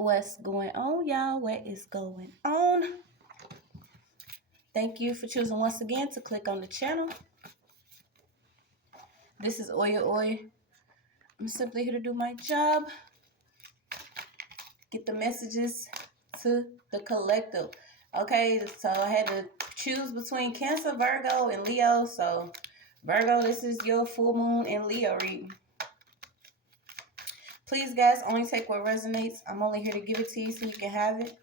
What's going on, y'all? What is going on? Thank you for choosing once again to click on the channel. This is OYAOY. I'm simply here to do my job. Get the messages to the collective. Okay, so I had to choose between Cancer, Virgo, and Leo. So, Virgo, this is your full moon and Leo reading. Please, guys, only take what resonates. I'm only here to give it to you so you can have it.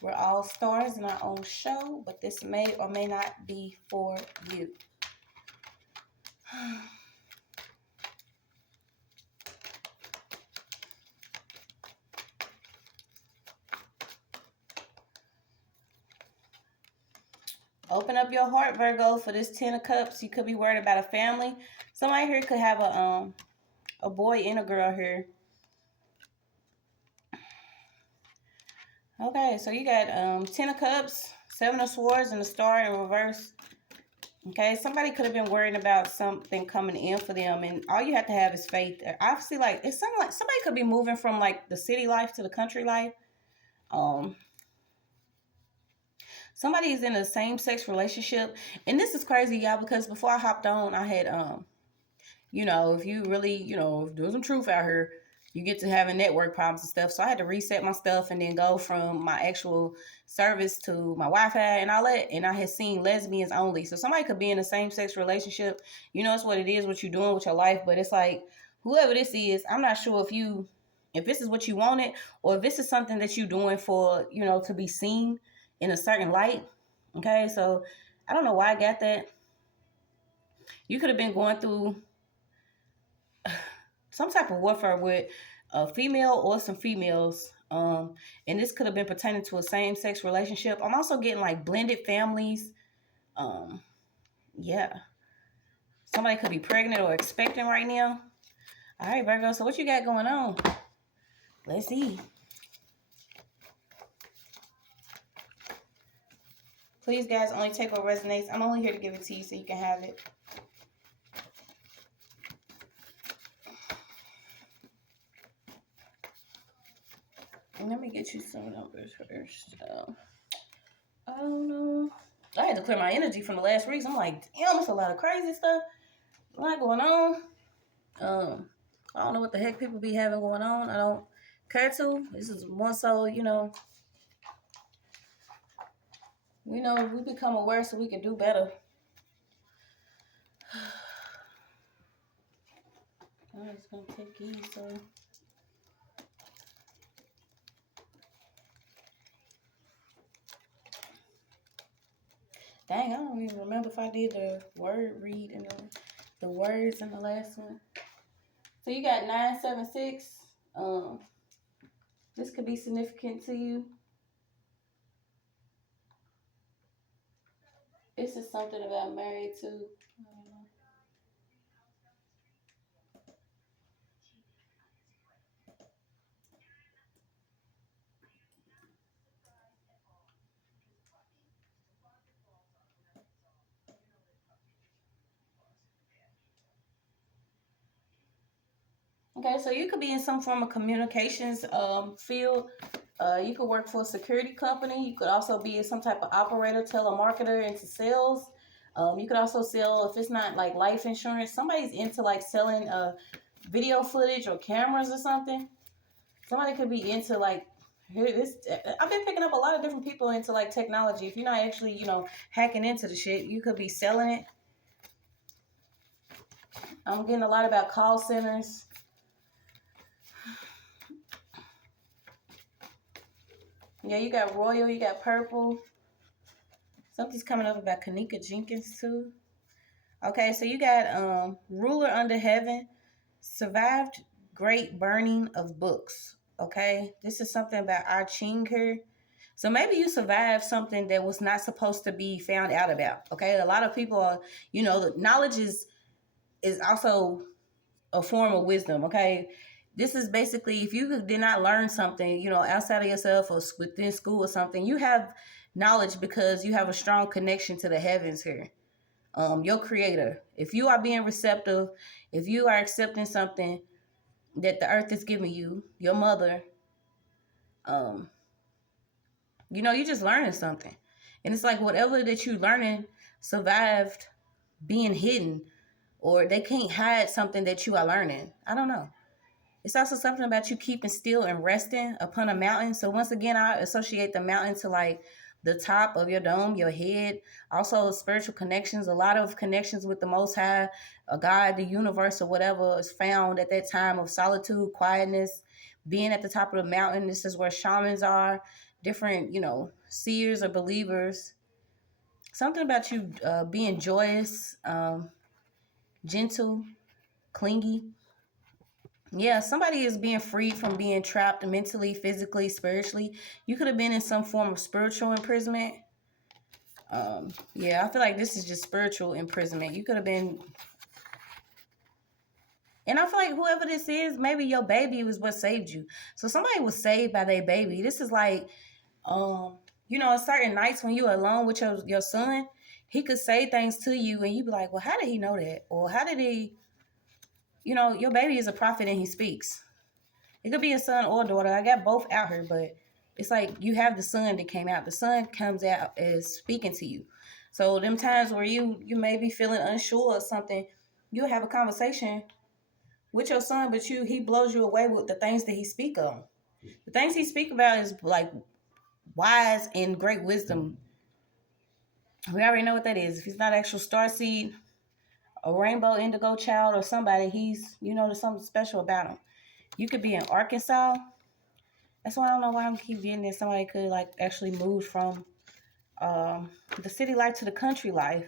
We're all stars in our own show, but this may or may not be for you. Open up your heart, Virgo, for this 10 of Cups. You could be worried about a family. Somebody here could have a boy and a girl here. Okay, so you got 10 of Cups, 7 of Swords, and the Star in reverse. Okay, somebody could have been worrying about something coming in for them, and all you have to have is faith. Obviously, like it's something like somebody could be moving from like the city life to the country life. Somebody is in a same-sex relationship, and this is crazy, y'all, because before I hopped on, I had you know, if you really, you know, if there's some truth out here, you get to having network problems and stuff. So I had to reset my stuff and then go from my actual service to my Wi-Fi and all that. And I had seen lesbians only. So somebody could be in a same-sex relationship. You know, it's what it is, what you're doing with your life. But it's like, whoever this is, I'm not sure if this is what you wanted or if this is something that you're doing for, you know, to be seen in a certain light. Okay, so I don't know why I got that. You could have been going through some type of warfare with a female or some females. And this could have been pertaining to a same-sex relationship. I'm also getting like blended families. Yeah. Somebody could be pregnant or expecting right now. All right, Virgo. So what you got going on? Let's see. Please, guys, only take what resonates. I'm only here to give it to you so you can have it. Let me get you some numbers first. I don't know. I had to clear my energy from the last week. I'm like, damn, it's a lot of crazy stuff. A lot going on. I don't know what the heck people be having going on. I don't care to. This is more so, you know, we become aware so we can do better. I'm just gonna take these. So. Dang, I don't even remember if I did the word read and the words in the last one. So you got 976. This could be significant to you. This is something about married too. Okay, so you could be in some form of communications field. You could work for a security company. You could also be some type of operator, telemarketer into sales. You could also sell, if it's not like life insurance, somebody's into like selling video footage or cameras or something. Somebody could be into like, I've been picking up a lot of different people into like technology. If you're not actually, you know, hacking into the shit, you could be selling it. I'm getting a lot about call centers. Yeah, you got royal, you got purple. Something's coming up about Kanika Jenkins too. Okay, so you got ruler under heaven, survived great burning of books. Okay, this is something about our Ching here. So maybe you survived something that was not supposed to be found out about. Okay, a lot of people are, you know, knowledge is also a form of wisdom. Okay, this is basically if you did not learn something, you know, outside of yourself or within school or something, you have knowledge because you have a strong connection to the heavens here. Your creator. If you are being receptive, if you are accepting something that the earth is giving you, your mother, um, you're just learning something. And it's like whatever that you learning survived being hidden, or they can't hide something that you are learning. I don't know. It's also something about you keeping still and resting upon a mountain. So once again, I associate the mountain to like the top of your dome, your head. Also spiritual connections, a lot of connections with the Most High, a God, the universe, or whatever is found at that time of solitude, quietness, being at the top of the mountain. This is where shamans are, different, seers or believers. Something about you being joyous, gentle, clingy. Yeah, somebody is being freed from being trapped mentally, physically, spiritually. You could have been in some form of spiritual imprisonment. Yeah, I feel like this is just spiritual imprisonment. You could have been, and I feel like whoever this is, maybe your baby was what saved you. So somebody was saved by their baby. This is like, certain nights when you're alone with your son, he could say things to you, and you be like, well, how did he know that? Or how did he, your baby is a prophet and he speaks. It could be a son or a daughter. I got both out here, but it's like you have the son that came out. The son comes out as speaking to you. So them times where you may be feeling unsure or something, you'll have a conversation with your son, but he blows you away with the things that he speak on. The things he speak about is like wise and great wisdom. We already know what that is. If he's not actual starseed, a rainbow indigo child, or somebody, there's something special about him. You could be in Arkansas. That's why I don't know why I'm keep getting that somebody could like actually move from the city life to the country life.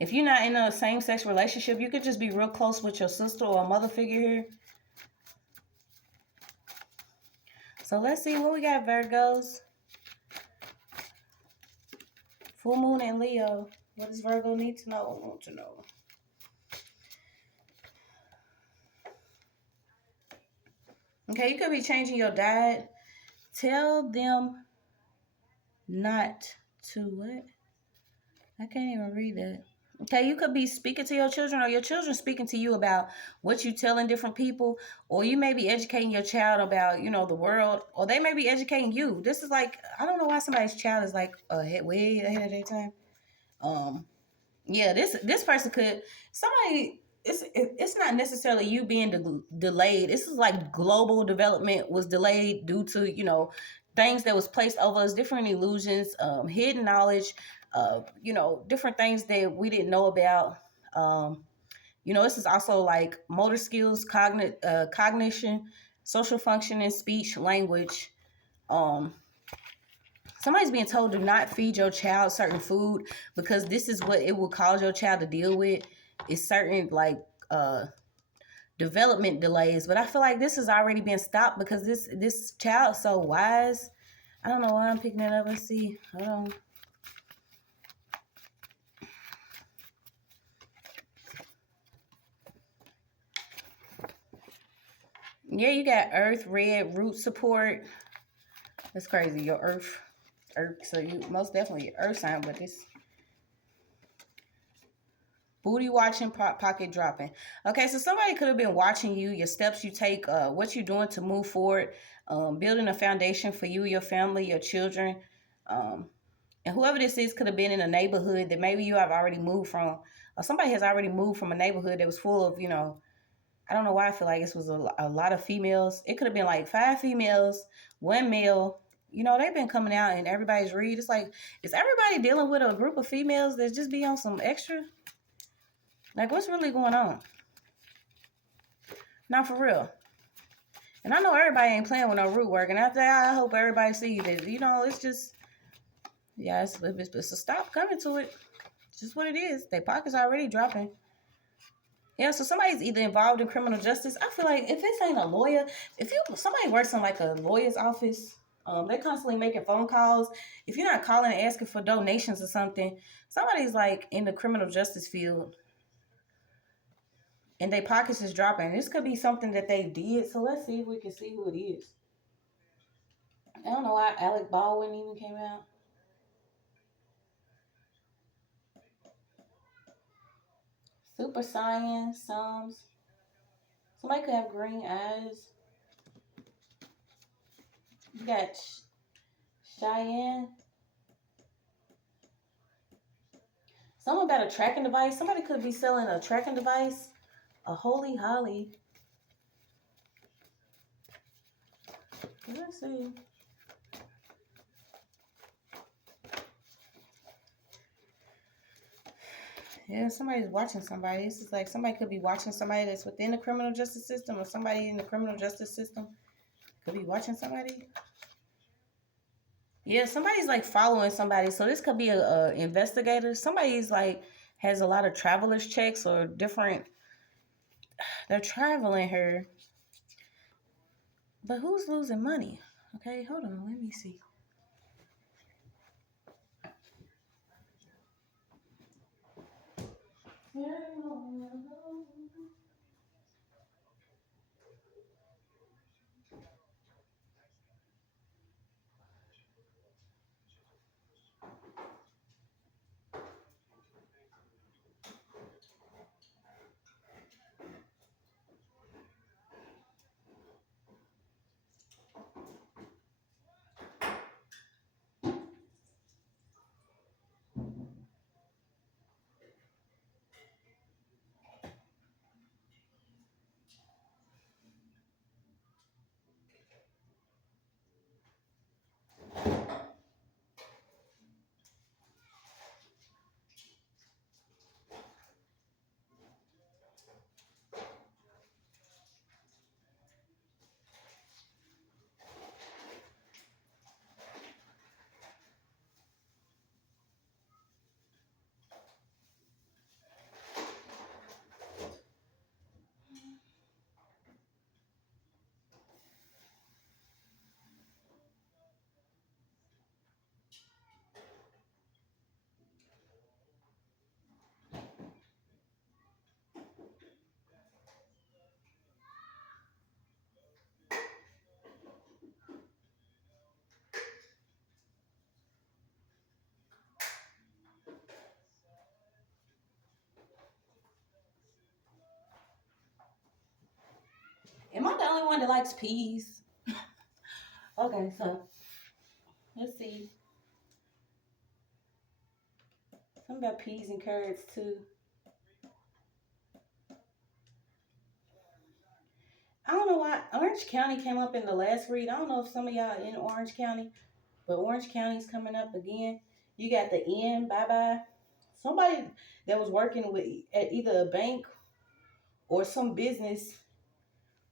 If you're not in a same-sex relationship, you could just be real close with your sister or a mother figure here. So let's see what we got, Virgos. Full moon and Leo. What does Virgo need to know or want to know? Okay, you could be changing your diet. Tell them not to what? I can't even read that. Okay, you could be speaking to your children, or your children speaking to you about what you telling different people, or you may be educating your child about, the world, or they may be educating you. This is like, I don't know why somebody's child is like way ahead of their time. Yeah, this person could, somebody, it's not necessarily you being delayed. This is like global development was delayed due to, things that was placed over us, different illusions, hidden knowledge, different things that we didn't know about. This is also like motor skills, cognition, social functioning, speech, language. Somebody's being told do not feed your child certain food because this is what it will cause your child to deal with. It's certain like development delays. But I feel like this has already been stopped because this child's so wise. I don't know why I'm picking it up. Let's see. Hold on. Yeah, you got earth, red, root support. That's crazy. Your earth. So you most definitely earth sign, but this booty watching, pocket dropping. Okay, so somebody could have been watching you, your steps you take, what you're doing to move forward, building a foundation for you, your family, your children. And whoever this is could have been in a neighborhood that maybe you have already moved from, or somebody has already moved from a neighborhood that was full of, I don't know why I feel like this was a lot of females. It could have been like 5 females, 1 male. They've been coming out and everybody's read. It's like, is everybody dealing with a group of females that just be on some extra? Like, what's really going on? Not for real. And I know everybody ain't playing with no root work. And after that, I hope everybody sees that, it's just, yeah, it's a stop coming to it. It's just what it is. Their pockets already dropping. Yeah, so somebody's either involved in criminal justice. I feel like if this ain't a lawyer, somebody works in like a lawyer's office, they're constantly making phone calls. If you're not calling and asking for donations or something, somebody's like in the criminal justice field and their pockets is dropping. This could be something that they did. So let's see if we can see who it is. I don't know why Alec Baldwin even came out. Super science, Somebody could have green eyes. You got Cheyenne. Someone got a tracking device. Somebody could be selling a tracking device. A holy holly. Let's see. Yeah, somebody's watching somebody. This is like somebody could be watching somebody that's within the criminal justice system, or somebody in the criminal justice system could be watching somebody. Yeah, somebody's like following somebody. So this could be a investigator. Somebody's like has a lot of traveler's checks or different. They're traveling her. But who's losing money? Okay, hold on. Let me see. Am I the only one that likes peas? Okay, so let's see. Something about peas and carrots too. I don't know why Orange County came up in the last read. I don't know if some of y'all in Orange County, but Orange County's coming up again. You got the N, bye-bye. Somebody that was working with at either a bank or some business.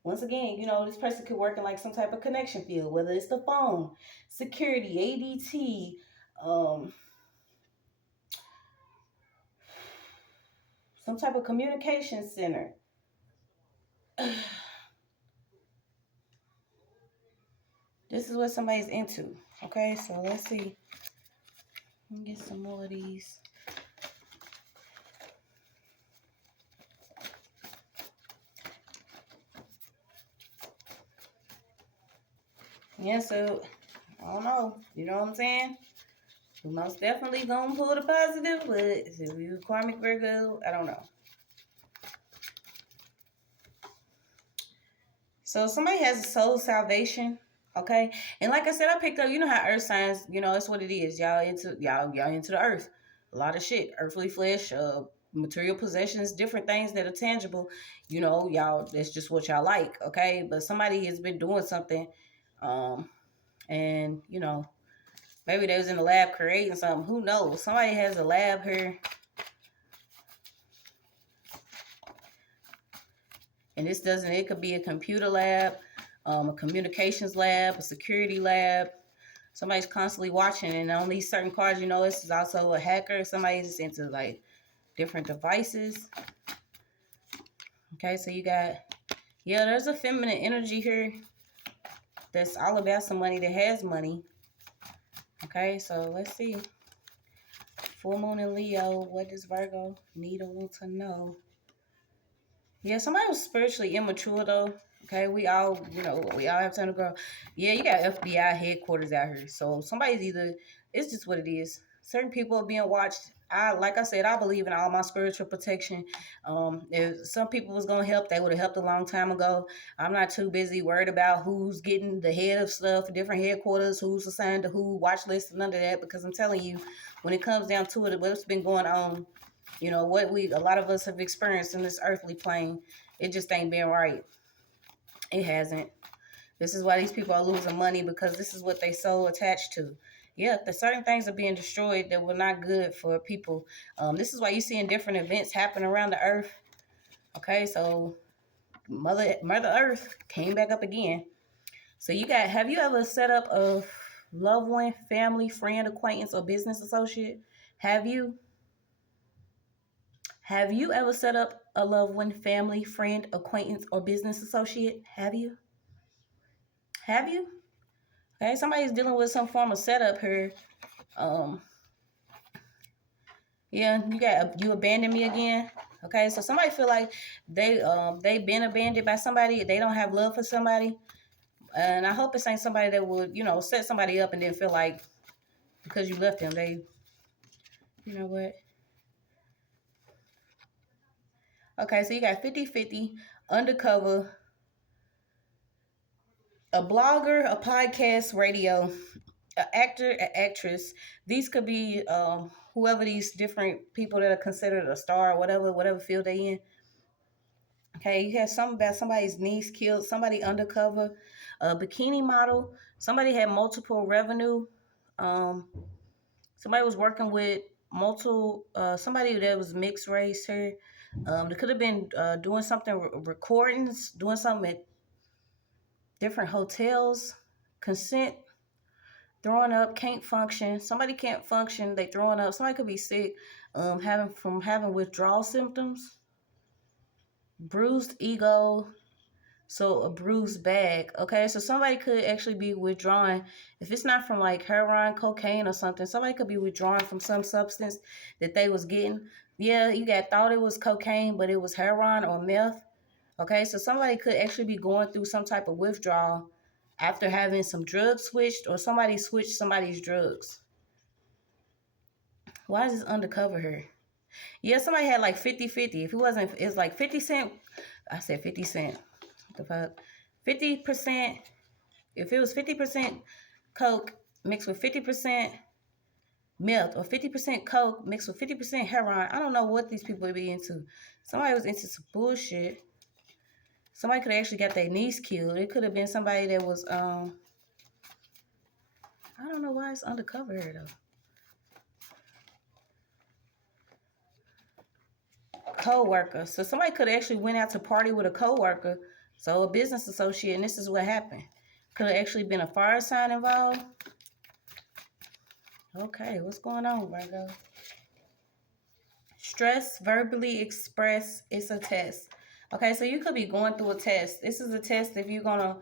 Once again, you know, this person could work in like some type of connection field, whether it's the phone, security, ADT, some type of communication center. This is what somebody's into. Okay, so let's see. Let me get some more of these. Yeah, so I don't know. You know what I'm saying? We most definitely gonna pull the positive, but if you karmic Virgo, I don't know. So somebody has a soul salvation, okay? And like I said, I picked up, you know how earth signs, you know, that's what it is. Y'all into the earth. A lot of shit. Earthly flesh, material possessions, different things that are tangible. You know, y'all, that's just what y'all like, okay? But somebody has been doing something, and you know, maybe they was in the lab creating something. Who knows? Somebody has a lab here. And this doesn't, it could be a computer lab, a communications lab, a security lab. Somebody's constantly watching, and on these certain cards, you know, this is also a hacker. Somebody's into like different devices. Okay, so you got, yeah, there's a feminine energy here that's all about somebody that has money. Okay, so let's see. Full moon in Leo, what does Virgo need or want to know? Yeah, somebody was spiritually immature though. Okay, we all, you know, we all have time to grow. Yeah, you got FBI headquarters out here. So somebody's either, it's just what it is. Certain people are being watched like I said, I believe in all my spiritual protection. If some people was gonna help, they would have helped a long time ago. I'm not too busy worried about who's getting the head of stuff, different headquarters, who's assigned to who, watch list, none of that. Because I'm telling you, when it comes down to it, what's been going on, what a lot of us have experienced in this earthly plane, it just ain't been right. It hasn't. This is why these people are losing money, because this is what they so attached to. Yeah, the certain things are being destroyed that were not good for people. This is why you're seeing different events happen around the earth. Okay, so Mother Earth came back up again. So have you ever set up a loved one, family, friend, acquaintance, or business associate? Have you? Have you ever set up a loved one, family, friend, acquaintance, or business associate? Have you? Have you? Okay, somebody's dealing with some form of setup here. Um, yeah, you abandoned me again. Okay, so somebody feel like they been abandoned by somebody. They don't have love for somebody, and I hope it ain't somebody that would set somebody up and then feel like because you left them, you know what? Okay, so you got 50-50, undercover, a blogger, a podcast, radio, an actor, an actress. These could be whoever these different people that are considered a star, or whatever field they in. Okay, you had something about somebody's niece killed, somebody undercover, a bikini model, somebody had multiple revenue, um, somebody was working with multiple, somebody that was mixed race here. They could have been doing something, recordings, doing something at different hotels, consent, throwing up, can't function. Somebody can't function, they throwing up. Somebody could be sick, having withdrawal symptoms, bruised ego, so a bruised bag. Okay, so somebody could actually be withdrawing. If it's not from like heroin, cocaine, or something, somebody could be withdrawing from some substance that they was getting. Yeah, thought it was cocaine, but it was heroin or meth. Okay, so somebody could actually be going through some type of withdrawal after having some drugs switched, or somebody switched somebody's drugs. Why is this undercover here? Yeah, somebody had like 50-50. If it wasn't, it's like 50 cent. I said 50 cent. What the fuck? 50%. If it was 50% coke mixed with 50% meth, or 50% coke mixed with 50% heroin, I don't know what these people would be into. Somebody was into some bullshit. Somebody could have actually got their niece killed. It could have been somebody that was I don't know why it's undercover here though. Co-worker. So somebody could have actually went out to party with a co-worker, so a business associate, and this is what happened. Could have actually been a fire sign involved. Okay, what's going on, Virgo? Stress, verbally express, it's a test. Okay, so you could be going through a test. This is a test if you're gonna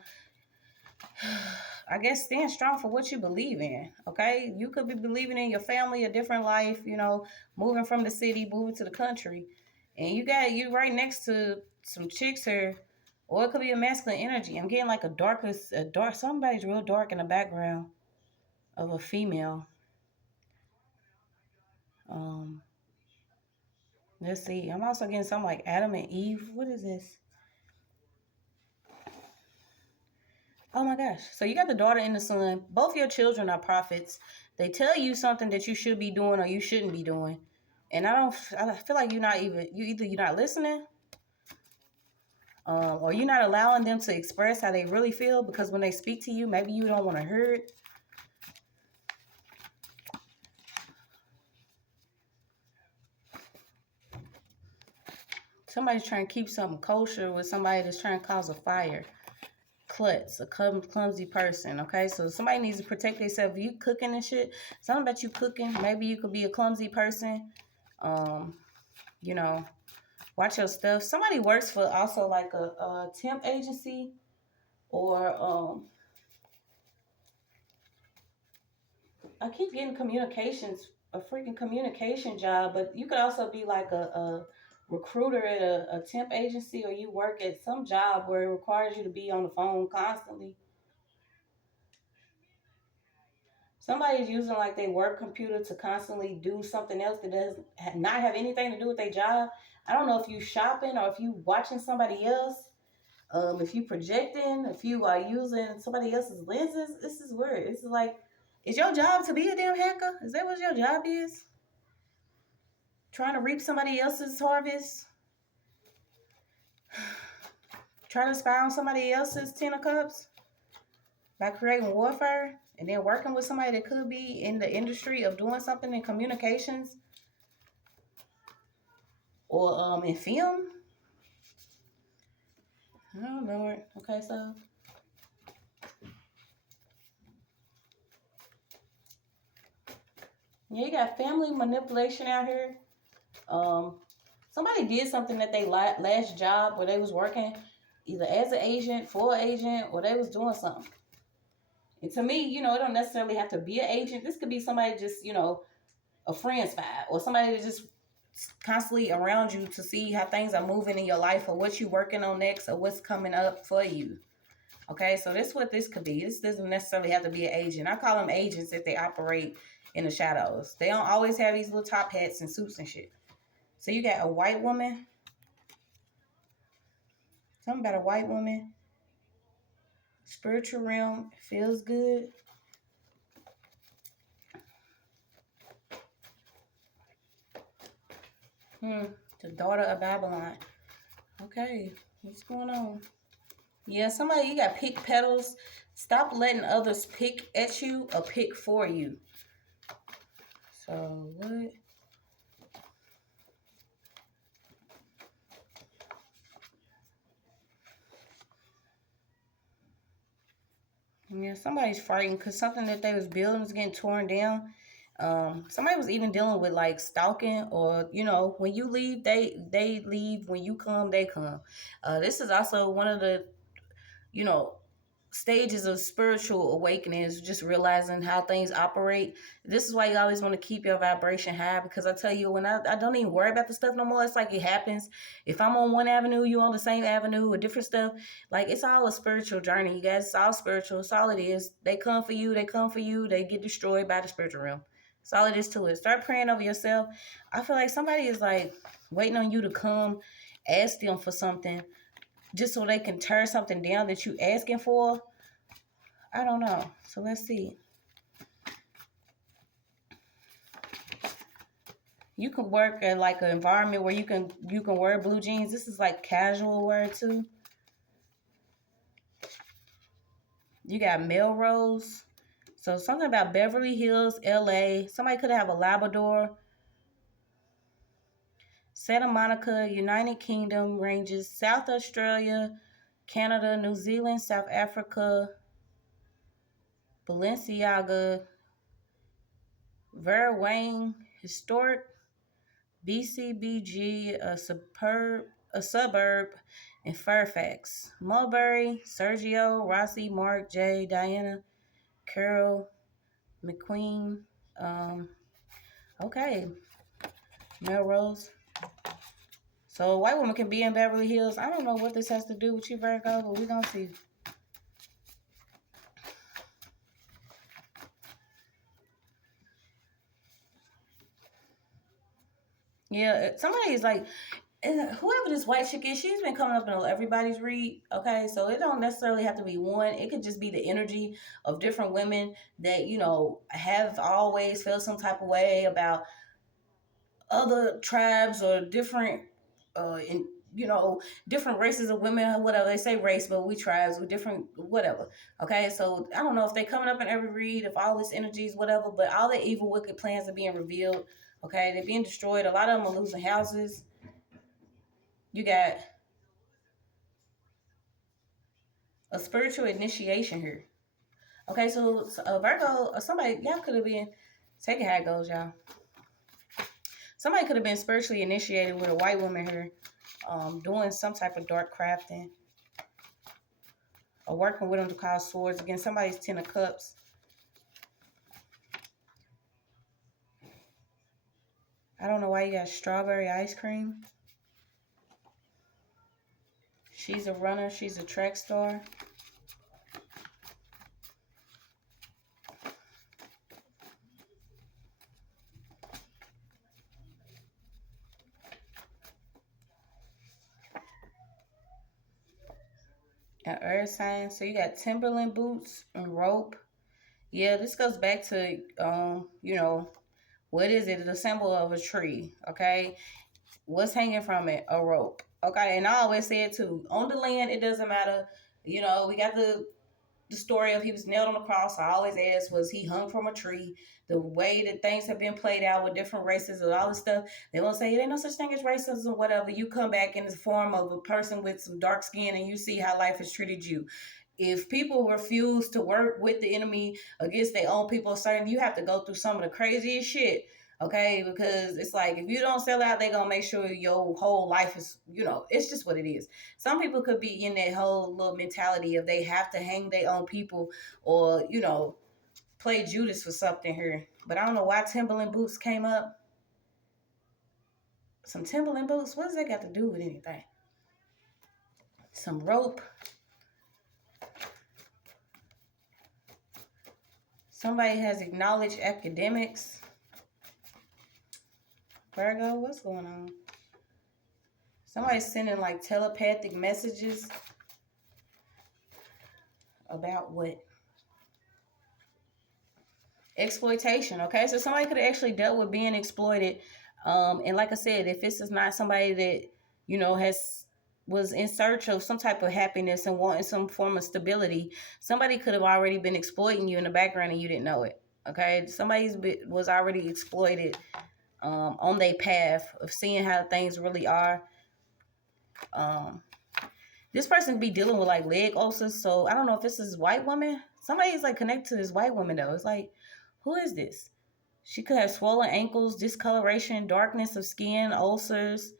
I guess stand strong for what you believe in. Okay, you could be believing in your family, a different life, moving from the city, moving to the country, and you right next to some chicks here, or it could be a masculine energy. I'm getting like a dark, somebody's real dark in the background of a female. Um, let's see. I'm also getting something like Adam and Eve. What is this? Oh my gosh. So you got the daughter and the son. Both your children are prophets. They tell you something that you should be doing or you shouldn't be doing. And I feel like you're not listening, or you're not allowing them to express how they really feel, because when they speak to you, maybe you don't want to hear it. Somebody's trying to keep something kosher with somebody that's trying to cause a fire. Klutz, a clumsy person. Okay, so somebody needs to protect themselves. You cooking and shit, something about you cooking, maybe you could be a clumsy person. You know, watch your stuff. Somebody works for also like a temp agency, or I keep getting communications, a freaking communication job, but you could also be like a recruiter at a temp agency, or you work at some job where it requires you to be on the phone constantly. Somebody's using like their work computer to constantly do something else that does not have anything to do with their job. I don't know if you shopping or if you watching somebody else. If you projecting, if you are using somebody else's lenses, this is weird. This is like, is your job to be a damn hacker? Is that what your job is? Trying to reap somebody else's harvest? Trying to spy on somebody else's 10 of cups? By creating warfare? And then working with somebody that could be in the industry of doing something in communications? Or in film? Oh, Lord. Okay, so yeah, you got family manipulation out here. Somebody did something at their last job where they was working either as an agent, for an agent, or they was doing something. And to me, you know, it don't necessarily have to be an agent. This could be somebody just, you know, a friend spy or somebody that's just constantly around you to see how things are moving in your life or what you're working on next or what's coming up for you. Okay, so this is what this could be. This doesn't necessarily have to be an agent. I call them agents if they operate in the shadows. They don't always have these little top hats and suits and shit. So you got a white woman. Something about a white woman. Spiritual realm. Feels good. The daughter of Babylon. Okay, what's going on? Yeah, somebody, you got pick petals. Stop letting others pick at you or pick for you. So, what? Yeah, somebody's frightened because something that they was building was getting torn down. Somebody was even dealing with like stalking, or you know, when you leave, they leave. When you come, they come. This is also one of the, you know, stages of spiritual awakening, is just realizing how things operate. This is why you always want to keep your vibration high, because I tell you, when I don't even worry about the stuff no more. It's like it happens. If I'm on one avenue, you on the same avenue with different stuff. Like, it's all a spiritual journey, you guys. It's all spiritual. It's all it is. They come for you, they get destroyed by the spiritual realm. That's all it is to it. Start praying over yourself. I feel like somebody is like waiting on you to come ask them for something just so they can tear something down that you asking for. I don't know. So let's see. You can work at like an environment where you can wear blue jeans. This is like casual wear too. You got Melrose. So something about Beverly Hills, LA. Somebody could have a Labrador. Santa Monica, United Kingdom ranges, South Australia, Canada, New Zealand, South Africa, Balenciaga, Vera Wang, Historic, BCBG, a suburb in Fairfax, Mulberry, Sergio, Rossi, Mark, J, Diana, Carol, McQueen. Okay, Melrose. So a white woman can be in Beverly Hills. I don't know what this has to do with you, Virgo, but we're going to see. Yeah, somebody is like, whoever this white chick is, she's been coming up in everybody's read. Okay, so it don't necessarily have to be one. It could just be the energy of different women that, you know, have always felt some type of way about other tribes or different, in you know, different races of women, whatever. They say race, but we tribes, we different, whatever. Okay, so I don't know if they coming up in every read, if all this energy is whatever, but all the evil, wicked plans are being revealed. Okay, they're being destroyed. A lot of them are losing houses. You got a spiritual initiation here. Okay, so Virgo, somebody, y'all could have been, take it how it goes, y'all. Somebody could have been spiritually initiated with a white woman here, doing some type of dark crafting, or working with them to cause swords against somebody's 10 of cups. I don't know why you got strawberry ice cream. She's a runner. She's a track star. An earth sign. So you got Timberland boots and rope. Yeah, this goes back to what is it? The symbol of a tree. Okay. What's hanging from it? A rope. Okay. And I always say it too. On the land, it doesn't matter. We got the story of he was nailed on the cross. I always ask, was he hung from a tree? The way that things have been played out with different races and all this stuff, they won't say there ain't no such thing as racism or whatever. You come back in the form of a person with some dark skin and you see how life has treated you. If people refuse to work with the enemy against their own people, certain you have to go through some of the craziest shit. Okay, because it's like if you don't sell out, they're gonna make sure your whole life is, it's just what it is. Some people could be in that whole little mentality of they have to hang their own people or, play Judas for something here. But I don't know why Timberland boots came up. Some Timberland boots? What does that got to do with anything? Some rope. Somebody has acknowledged academics. Virgo, what's going on? Somebody's sending like telepathic messages about what? Exploitation. Okay, so somebody could have actually dealt with being exploited. And like I said, if this is not somebody that was in search of some type of happiness and wanting some form of stability, somebody could have already been exploiting you in the background and you didn't know it. Okay, somebody was already exploited on their path of seeing how things really are. This person be dealing with like leg ulcers, so I don't know if this is white woman. Somebody's like connected to this white woman though. It's like, who is this? She could have swollen ankles, discoloration, darkness of skin, ulcers,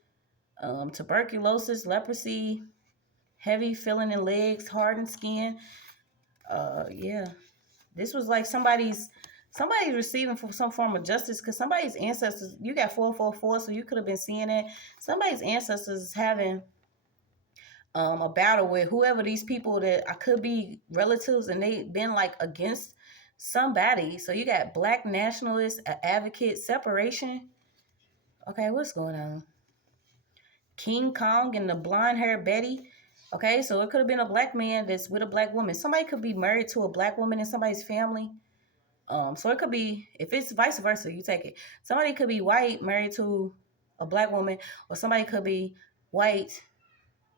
tuberculosis, leprosy, heavy feeling in legs, hardened skin. Yeah, this was like somebody's receiving for some form of justice because somebody's ancestors. You got 444, so you could have been seeing it. Somebody's ancestors is having a battle with whoever these people that I could be relatives and they been like against somebody. So you got black nationalists, advocate, separation. Okay, what's going on? King Kong and the blonde haired Betty. Okay, so it could have been a black man that's with a black woman. Somebody could be married to a black woman in somebody's family. So it could be, if it's vice versa, you take it. Somebody could be white married to a black woman, or somebody could be white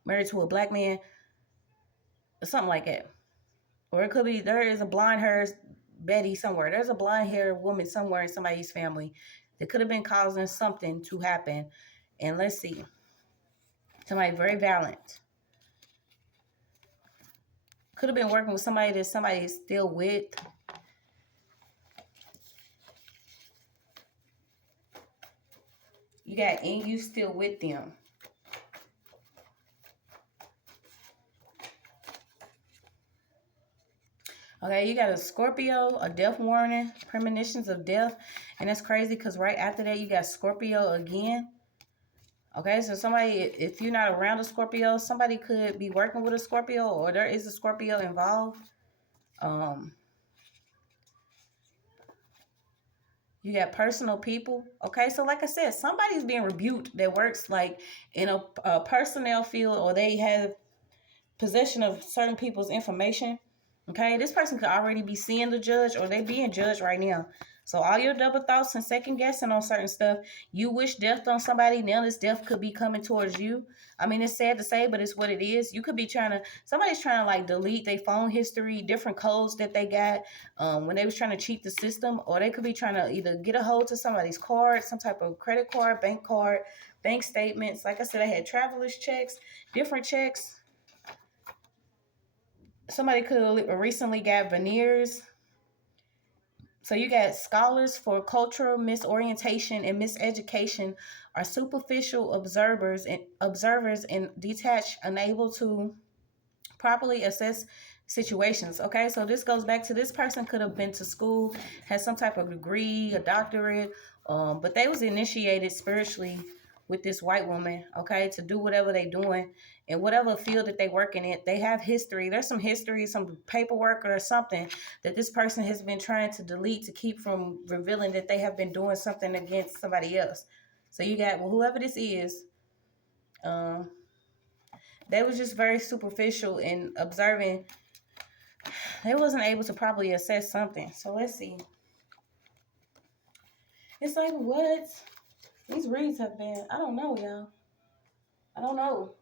married to a black man, or something like that. Or it could be there is a blonde haired Betty somewhere. There's a blonde haired woman somewhere in somebody's family that could have been causing something to happen. And let's see. Somebody very violent. Could have been working with somebody that somebody is still with. You got, and you still with them. Okay, you got a Scorpio, a death warning, premonitions of death. And that's crazy because right after that, you got Scorpio again. Okay, so somebody, if you're not around a Scorpio, somebody could be working with a Scorpio or there is a Scorpio involved. You got personal people. Okay, so like I said, somebody's being rebuked that works like in a personnel field or they have possession of certain people's information. Okay, this person could already be seeing the judge or they being judged right now. So all your double thoughts and second guessing on certain stuff, you wish death on somebody, now this death could be coming towards you. I mean, it's sad to say, but it's what it is. You could be somebody's trying to like delete their phone history, different codes that they got when they was trying to cheat the system, or they could be trying to either get a hold to somebody's card, some type of credit card, bank statements. Like I said, I had traveler's checks, different checks. Somebody could have recently got veneers. So you got scholars for cultural misorientation and miseducation are superficial observers and detached, unable to properly assess situations. Okay, so this goes back to this person could have been to school, had some type of degree, a doctorate, but they was initiated spiritually with this white woman, okay, to do whatever they doing in whatever field that they working in. They have history. There's some history, some paperwork or something that this person has been trying to delete to keep from revealing that they have been doing something against somebody else. So you got, well, whoever this is, They was just very superficial in observing. They wasn't able to properly assess something. So let's see. It's like, what? These reads have been, I don't know, y'all. I don't know.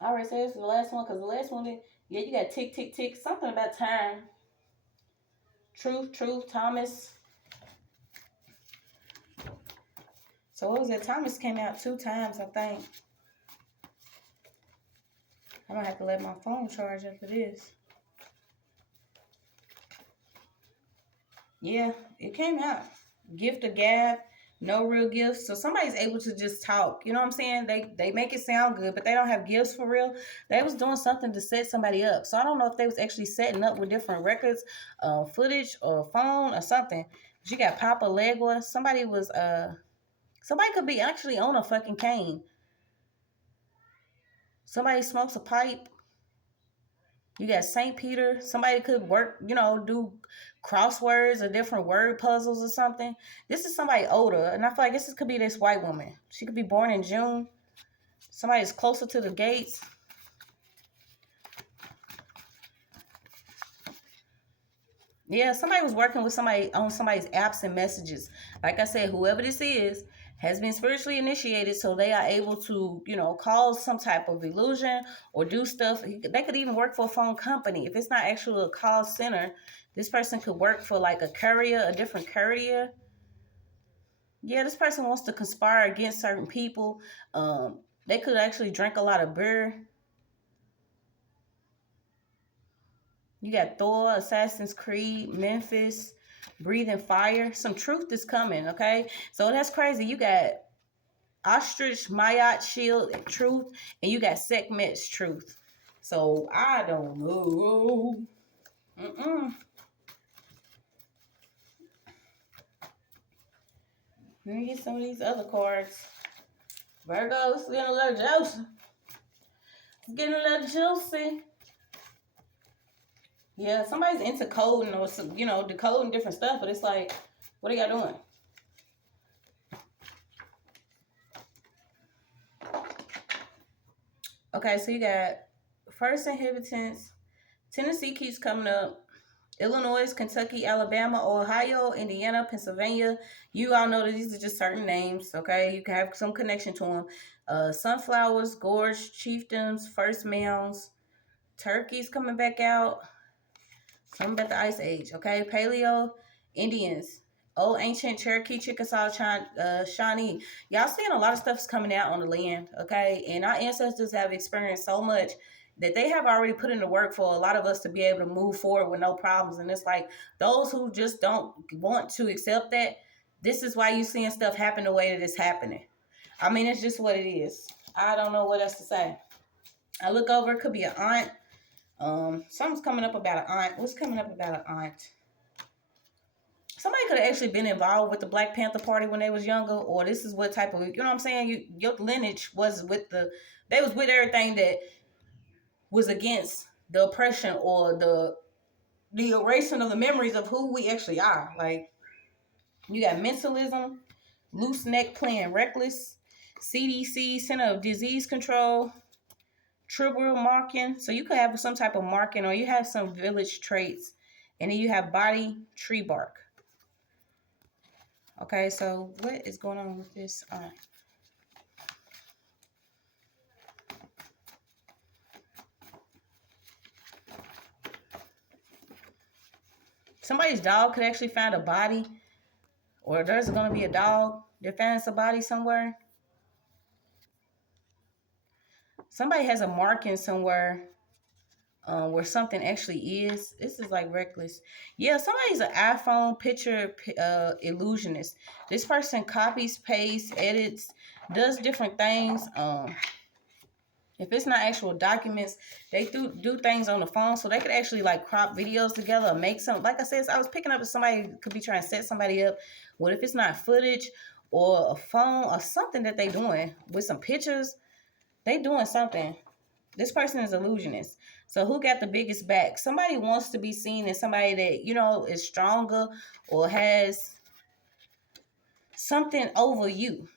I already said this is the last one, because the last one, yeah, you got tick, tick, tick. Something about time. Truth, Thomas. So what was it? Thomas came out 2 times, I think. I'm going to have to let my phone charge after this. Yeah, it came out. Gift of gab, no real gifts. So somebody's able to just talk. You know what I'm saying? They make it sound good, but they don't have gifts for real. They was doing something to set somebody up. So I don't know if they was actually setting up with different records, footage, or phone or something. But you got Papa Legua. Somebody could be actually on a fucking cane. Somebody smokes a pipe. You got St. Peter. Somebody could work, do crosswords or different word puzzles or something. This is somebody older, and I feel like this could be this white woman. She could be born in June. Somebody's closer to the gates. Yeah, somebody was working with somebody on somebody's apps and messages. Like I said, whoever this is has been spiritually initiated, so they are able to, cause some type of illusion or do stuff. They could even work for a phone company. If it's not actually a call center, this person could work for like a courier, a different courier. Yeah, this person wants to conspire against certain people. They could actually drink a lot of beer. You got Thor, Assassin's Creed, Memphis, Breathing Fire. Some truth is coming, okay? So that's crazy. You got Ostrich, Mayat, Shield, Truth, and you got Sekhmet's Truth. So I don't know. Let me get some of these other cards. Virgo, it's getting a little juicy. It's getting a little juicy. Yeah, somebody's into coding or some, decoding different stuff, but it's like, what are y'all doing? Okay, so you got first inhabitants. Tennessee keeps coming up. Illinois, Kentucky, Alabama, Ohio, Indiana, Pennsylvania. You all know that these are just certain names, okay? You can have some connection to them. Sunflowers, Gorge, Chieftains, First Mounds. Turkey's coming back out. Something about the Ice Age, okay? Paleo, Indians. Old Ancient, Cherokee, Chickasaw, Shawnee. Y'all seeing a lot of stuff's coming out on the land, okay? And our ancestors have experienced so much that they have already put in the work for a lot of us to be able to move forward with no problems. And it's like those who just don't want to accept that, this is why you're seeing stuff happen the way that it's happening. I mean, it's just what it is. I don't know what else to say. I look over, it could be an aunt. Something's coming up about an aunt. What's coming up about an aunt? Somebody could have actually been involved with the Black Panther Party when they was younger, or this is what type of, you know what I'm saying? Your lineage was with they was with everything that was against the oppression or the erasing of the memories of who we actually are. Like, you got mentalism, loose neck playing reckless, CDC, Center of Disease Control, tribal marking. So you could have some type of marking, or you have some village traits, and then you have body tree bark. Okay, so what is going on with this? Somebody's dog could actually find a body, or there's going to be a dog that finds a body somewhere. Somebody has a marking somewhere where something actually is. This is like reckless. Yeah, somebody's an iPhone picture illusionist. This person copies, pastes, edits, does different things. If it's not actual documents, they do things on the phone, so they could actually like crop videos together or make some. Like I said, I was picking up if somebody could be trying to set somebody up. What if it's not footage or a phone or something that they doing with some pictures? They doing something. This person is illusionist. So who got the biggest back? Somebody wants to be seen as somebody that, is stronger or has something over you.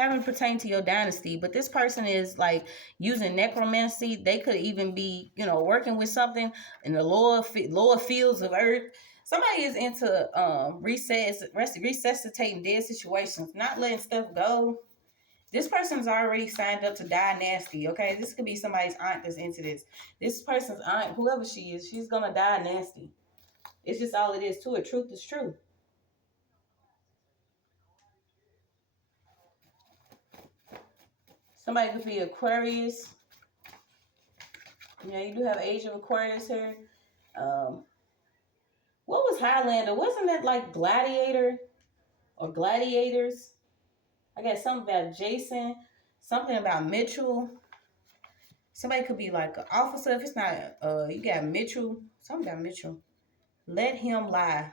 having pertain to your dynasty. But this person is like using necromancy. They could even be, you know, working with something in the lower fields of earth. Somebody is into resuscitating dead situations, not letting stuff go. This person's already signed up to die nasty, okay? This could be somebody's aunt that's into this. This person's aunt, whoever she is, she's gonna die nasty. It's just all it is to it. Truth is true. Somebody could be Aquarius. Yeah, you do have Age of Aquarius here. What was Highlander? Wasn't that like Gladiator or Gladiators? I got something about Jason, something about Mitchell. Somebody could be like an officer. If it's not, you got Mitchell. Something about Mitchell. Let him lie.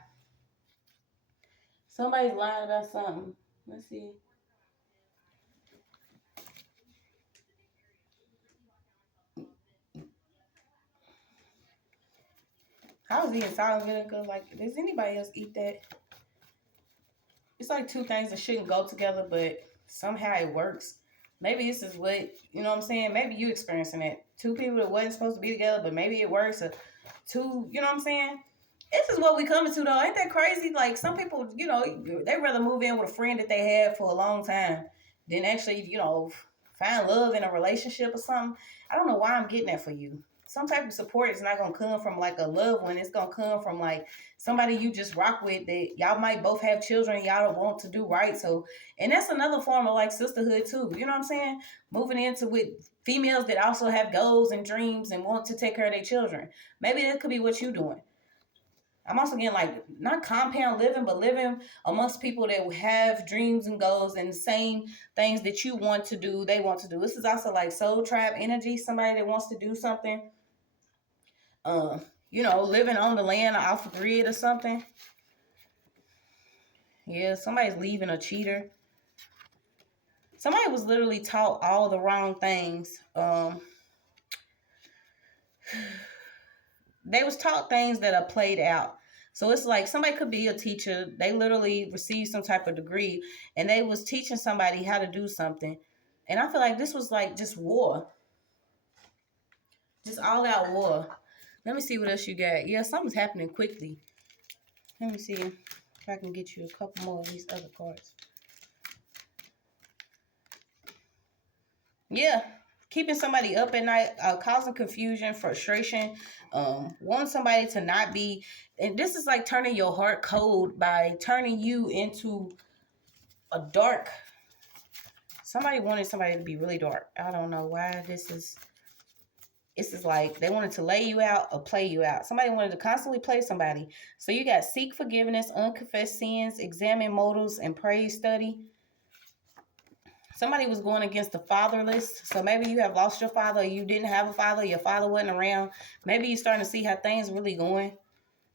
Somebody's lying about something. Let's see. I was eating silent vinegar. Like, does anybody else eat that? It's like two things that shouldn't go together, but somehow it works. Maybe this is what, you know what I'm saying? Maybe you experiencing it. Two people that wasn't supposed to be together, but maybe it works. Or two, you know what I'm saying? This is what we coming to, though. Ain't that crazy? Like, some people, you know, they rather move in with a friend that they had for a long time than actually, you know, find love in a relationship or something. I don't know why I'm getting that for you. Some type of support is not going to come from, like, a loved one. It's going to come from, like, somebody you just rock with that y'all might both have children. Y'all don't want to do right. So, and that's another form of, like, sisterhood, too. You know what I'm saying? Moving into with females that also have goals and dreams and want to take care of their children. Maybe that could be what you're doing. I'm also getting like not compound living, but living amongst people that have dreams and goals and the same things that you want to do, they want to do. This is also like soul tribe energy, somebody that wants to do something. You know, living on the land or off the grid or something. Yeah, somebody's leaving a cheater. Somebody was literally taught all the wrong things. They was taught things that are played out. So it's like somebody could be a teacher. They literally received some type of degree and they was teaching somebody how to do something. And I feel like this was like just war. Just all out war. Let me see what else you got. Yeah, something's happening quickly. Let me see if I can get you a couple more of these other cards. Yeah. Keeping somebody up at night, causing confusion, frustration, wanting somebody to not be, and this is like turning your heart cold by turning you into a dark. Somebody wanted somebody to be really dark. I don't know why this is like they wanted to lay you out or play you out. Somebody wanted to constantly play somebody. So you got seek forgiveness, unconfessed sins, examine motives, and praise study. Somebody was going against the fatherless. So maybe you have lost your father, or you didn't have a father, your father wasn't around. Maybe you're starting to see how things really going.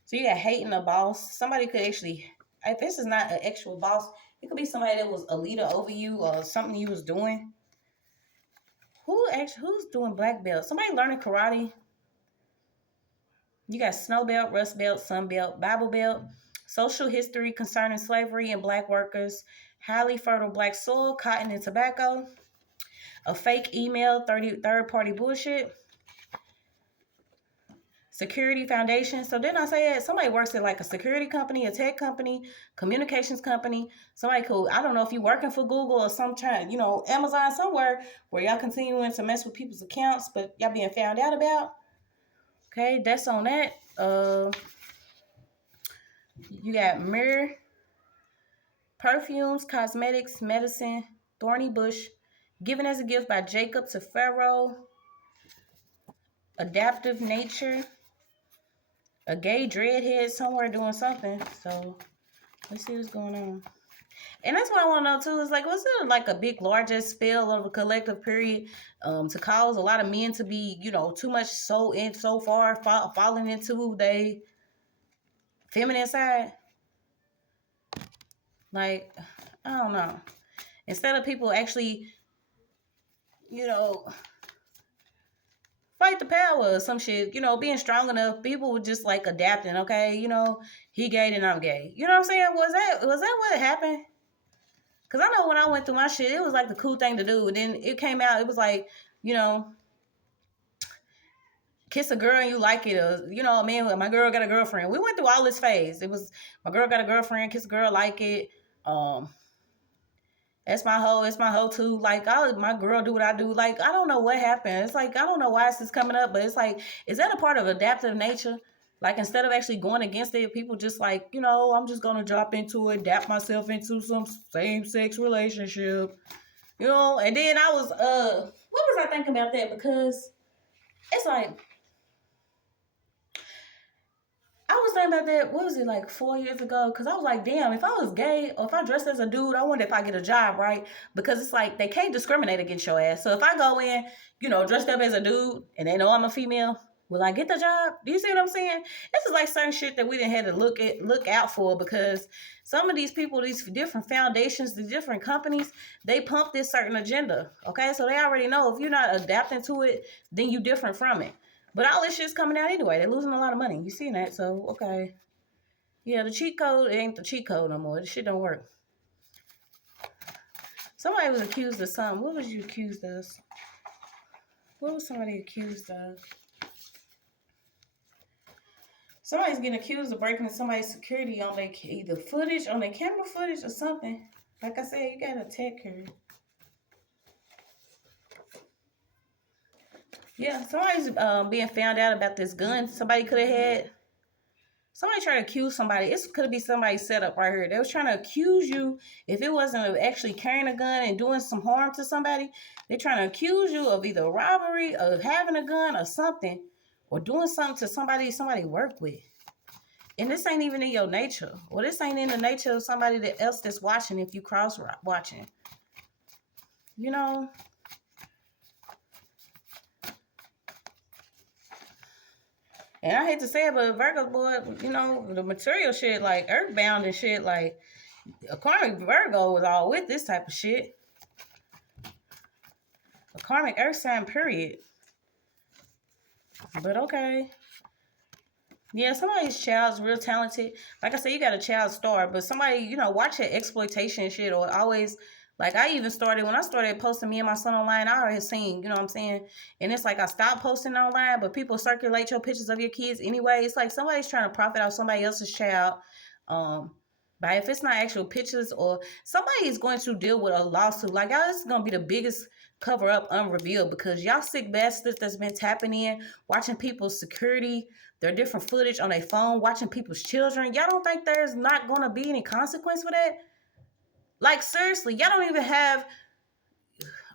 So you got hating a boss. Somebody could actually, if this is not an actual boss, it could be somebody that was a leader over you or something you was doing. Who's doing black belt? Somebody learning karate. You got snow belt, rust belt, sun belt, Bible belt, social history concerning slavery and black workers, highly fertile black soil, cotton and tobacco, a fake email, third-party bullshit, security foundation. So didn't I say that? Somebody works at like a security company, a tech company, communications company. Somebody cool. I don't know if you're working for Google or some kind, you know, Amazon somewhere where y'all continuing to mess with people's accounts, but y'all being found out about. Okay, that's on that. You got myrrh, perfumes, cosmetics, medicine, thorny bush, given as a gift by Jacob to Pharaoh, adaptive nature, a gay dreadhead somewhere doing something. So let's see what's going on. And that's what I want to know too. Is like, was it like a big, largest spell of a collective period to cause a lot of men to be, you know, too much so far falling into they feminine side? Like, I don't know. Instead of people actually, you know, fight the power or some shit, you know, being strong enough, people were just like adapting, okay? You know, he gay and I'm gay. You know what I'm saying? Was that what happened? Because I know when I went through my shit, it was like the cool thing to do. And then it came out, it was like, you know, kiss a girl and you like it. Or, you know, man, my girl got a girlfriend. We went through all this phase. It was, my girl got a girlfriend, kiss a girl, like it. That's my hoe. It's my hoe too. Like, my girl do what I do. Like, I don't know what happened. It's like, I don't know why this is coming up, but it's like, is that a part of adaptive nature? Like, instead of actually going against it, people just like, you know, I'm just going to drop into it, adapt myself into some same-sex relationship, you know? And then I was, what was I thinking about that? Because it's like, I was thinking about that, what was it, like 4 years ago? Because I was like, damn, if I was gay or if I dressed as a dude, I wonder if I get a job, right? Because it's like, they can't discriminate against your ass. So if I go in, you know, dressed up as a dude and they know I'm a female, will I get the job? Do you see what I'm saying? This is like certain shit that we didn't have to look out for, because some of these people, these different foundations, the different companies, they pump this certain agenda, okay? So they already know if you're not adapting to it, then you different from it. But all this shit's coming out anyway. They're losing a lot of money. You see that? So, okay. Yeah, the cheat code, it ain't the cheat code no more. This shit don't work. Somebody was accused of something. What was you accused of? What was somebody accused of? Somebody's getting accused of breaking somebody's security on their either footage, on their camera footage or something. Like I said, you gotta tech her. Yeah, somebody's being found out about this gun somebody could have had. Somebody tried to accuse somebody. It could be somebody set up right here. They was trying to accuse you. If it wasn't actually carrying a gun and doing some harm to somebody, they're trying to accuse you of either robbery, of having a gun or something, or doing something to somebody work with. And this ain't even in your nature. Or this ain't in the nature of somebody else that's watching if you cross watching. You know? And I hate to say it, but Virgo, boy, you know, the material shit, like earthbound and shit, like a karmic Virgo was all with this type of shit. A karmic earth sign, period. But okay. Yeah, somebody's child's real talented. Like I said, you got a child star, but somebody, you know, watch your exploitation shit, or always, like I even started, when I started posting me and my son online, I already seen, you know what I'm saying? And it's like I stopped posting online, but people circulate your pictures of your kids anyway. It's like somebody's trying to profit off somebody else's child. But if it's not actual pictures, or somebody is going to deal with a lawsuit, like y'all, this is going to be the biggest cover up unrevealed, because y'all sick bastards that's been tapping in, watching people's security, their different footage on their phone, watching people's children. Y'all don't think there's not going to be any consequence for that? Like, seriously, y'all don't even have,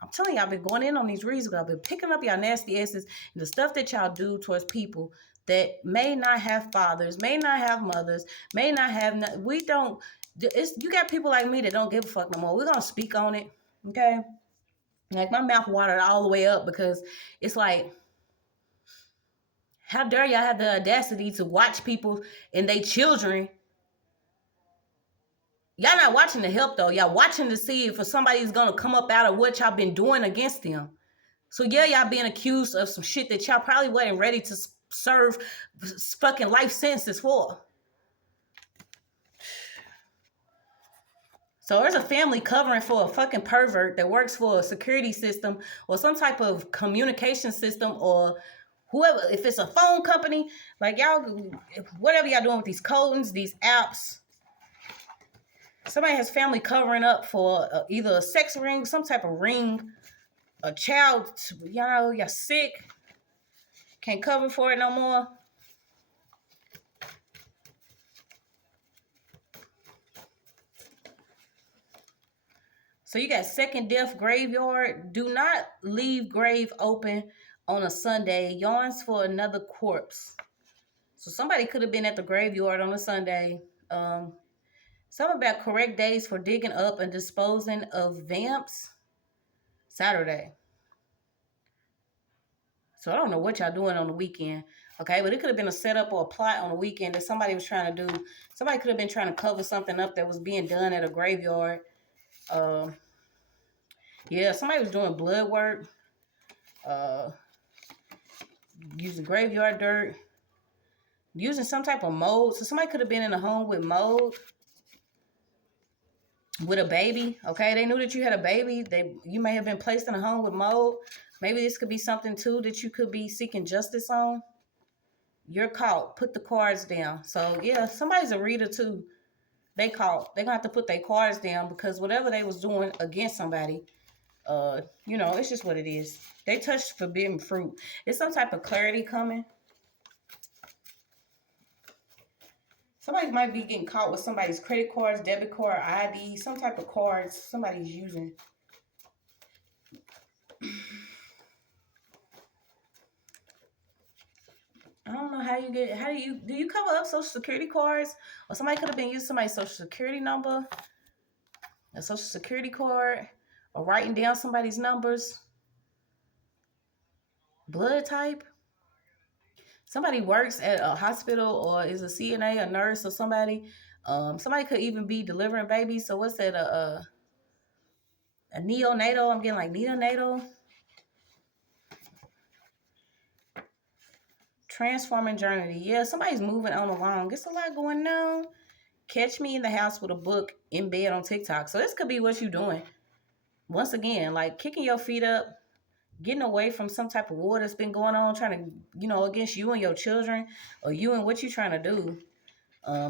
I'm telling y'all, I've been going in on these reasons, but I've been picking up y'all nasty asses and the stuff that y'all do towards people that may not have fathers, may not have mothers, may not have, we don't, you got people like me that don't give a fuck no more. We're going to speak on it, okay? Like, my mouth watered all the way up, because it's like, how dare y'all have the audacity to watch people and they children. Y'all not watching to help, though. Y'all watching to see if somebody's going to come up out of what y'all been doing against them. So, yeah, y'all being accused of some shit that y'all probably wasn't ready to serve fucking life sentences for. So there's a family covering for a fucking pervert that works for a security system or some type of communication system, or whoever, if it's a phone company, like y'all, whatever y'all doing with these codes, these apps, somebody has family covering up for either a sex ring, some type of ring, a child, you know, you're sick, can't cover for it no more. So you got second death graveyard. Do not leave grave open on a Sunday. Yarns for another corpse. So somebody could have been at the graveyard on a Sunday. Some about correct days for digging up and disposing of vamps. Saturday. So I don't know what y'all doing on the weekend. Okay, but it could have been a setup or a plot on the weekend that somebody was trying to do. Somebody could have been trying to cover something up that was being done at a graveyard. Yeah, somebody was doing blood work. Using graveyard dirt. Using some type of mold. So somebody could have been in a home with mold. with a baby. Okay, they knew that you had a baby. You may have been placed in a home with mold. Maybe this could be something too that you could be seeking justice on. You're caught. Put the cards down. So yeah, somebody's a reader too. They caught. They're gonna have to put their cards down because whatever they was doing against somebody, it's just what it is. They touched forbidden fruit. It's some type of clarity coming. Somebody might be getting caught with somebody's credit cards, debit card, ID, some type of cards somebody's using. I don't know do you cover up social security cards? Or somebody could have been using somebody's social security number, a social security card, or writing down somebody's numbers. Blood type. Somebody works at a hospital or is a CNA, a nurse, or somebody. Somebody could even be delivering babies. So what's that? A neonatal. I'm getting like neonatal. Transforming journey. Yeah, somebody's moving on along. It's a lot going on. Catch me in the house with a book in bed on TikTok. So this could be what you're doing. Once again, like kicking your feet up, getting away from some type of war that's been going on, trying to, against you and your children, or you and what you're trying to do.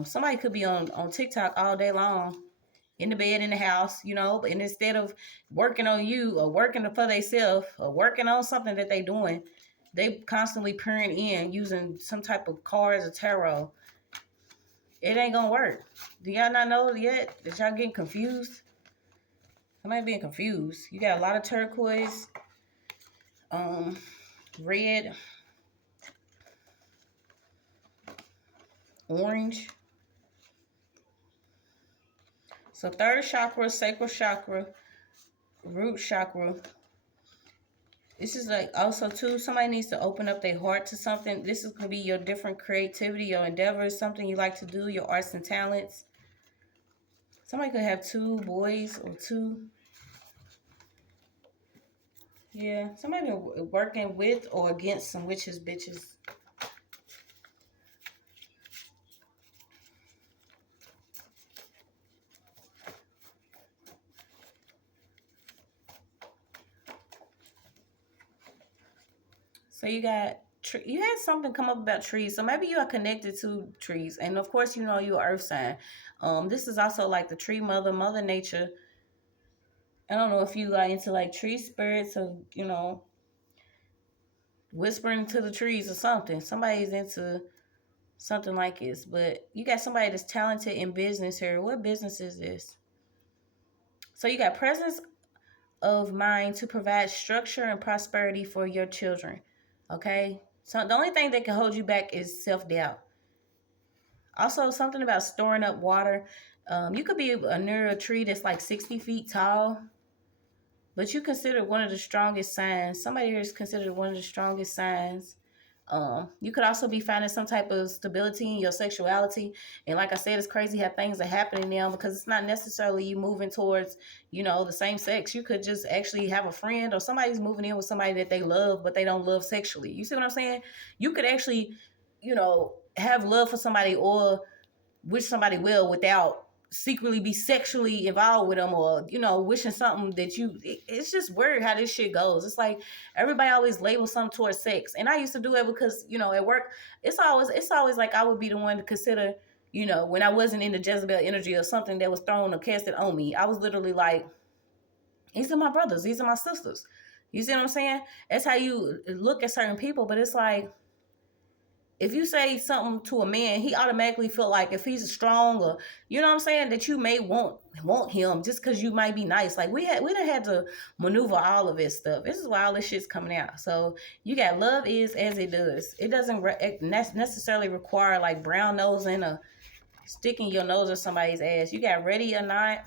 Somebody could be on TikTok all day long, in the bed, in the house, and instead of working on you or working for themselves or working on something that they doing, they constantly peering in using some type of cards or tarot. It ain't gonna work. Do y'all not know yet that y'all getting confused? Somebody being confused. You got a lot of turquoise, red, orange. So third chakra, sacral chakra, root chakra. This is like also too, somebody needs to open up their heart to something. This is gonna be your different creativity, your endeavors, something you like to do, your arts and talents. Somebody could have 2 boys or 2. Yeah, somebody working with or against some witches, bitches. So you had something come up about trees. So maybe you are connected to trees, and of course you're earth sign. This is also like the tree mother, Mother Nature. I don't know if you got into like tree spirits or whispering to the trees or something. Somebody's into something like this, but you got somebody that's talented in business here. What business is this? So you got presence of mind to provide structure and prosperity for your children. Okay? So the only thing that can hold you back is self-doubt. Also, something about storing up water. You could be near a tree that's like 60 feet tall, but you consider one of the strongest signs. Somebody here is considered one of the strongest signs. You could also be finding some type of stability in your sexuality. And like I said, it's crazy how things are happening now because it's not necessarily you moving towards, the same sex. You could just actually have a friend or somebody's moving in with somebody that they love, but they don't love sexually. You see what I'm saying? You could actually, have love for somebody or wish somebody well without secretly be sexually involved with them or wishing something that it's just weird how this shit goes. It's like everybody always labels something towards sex, and I used to do it because at work it's always like I would be the one to consider when I wasn't in the Jezebel energy or something that was thrown or casted on me. I was literally like, these are my brothers, these are my sisters. You see what I'm saying? That's how you look at certain people. But it's like, if you say something to a man, he automatically feel like if he's strong or you know what I'm saying, that you may want him just because you might be nice. Like we done had to maneuver all of this stuff. This is why all this shit's coming out. So you got love is as it does. It doesn't necessarily require like brown nosing or sticking your nose in somebody's ass. You got ready or not.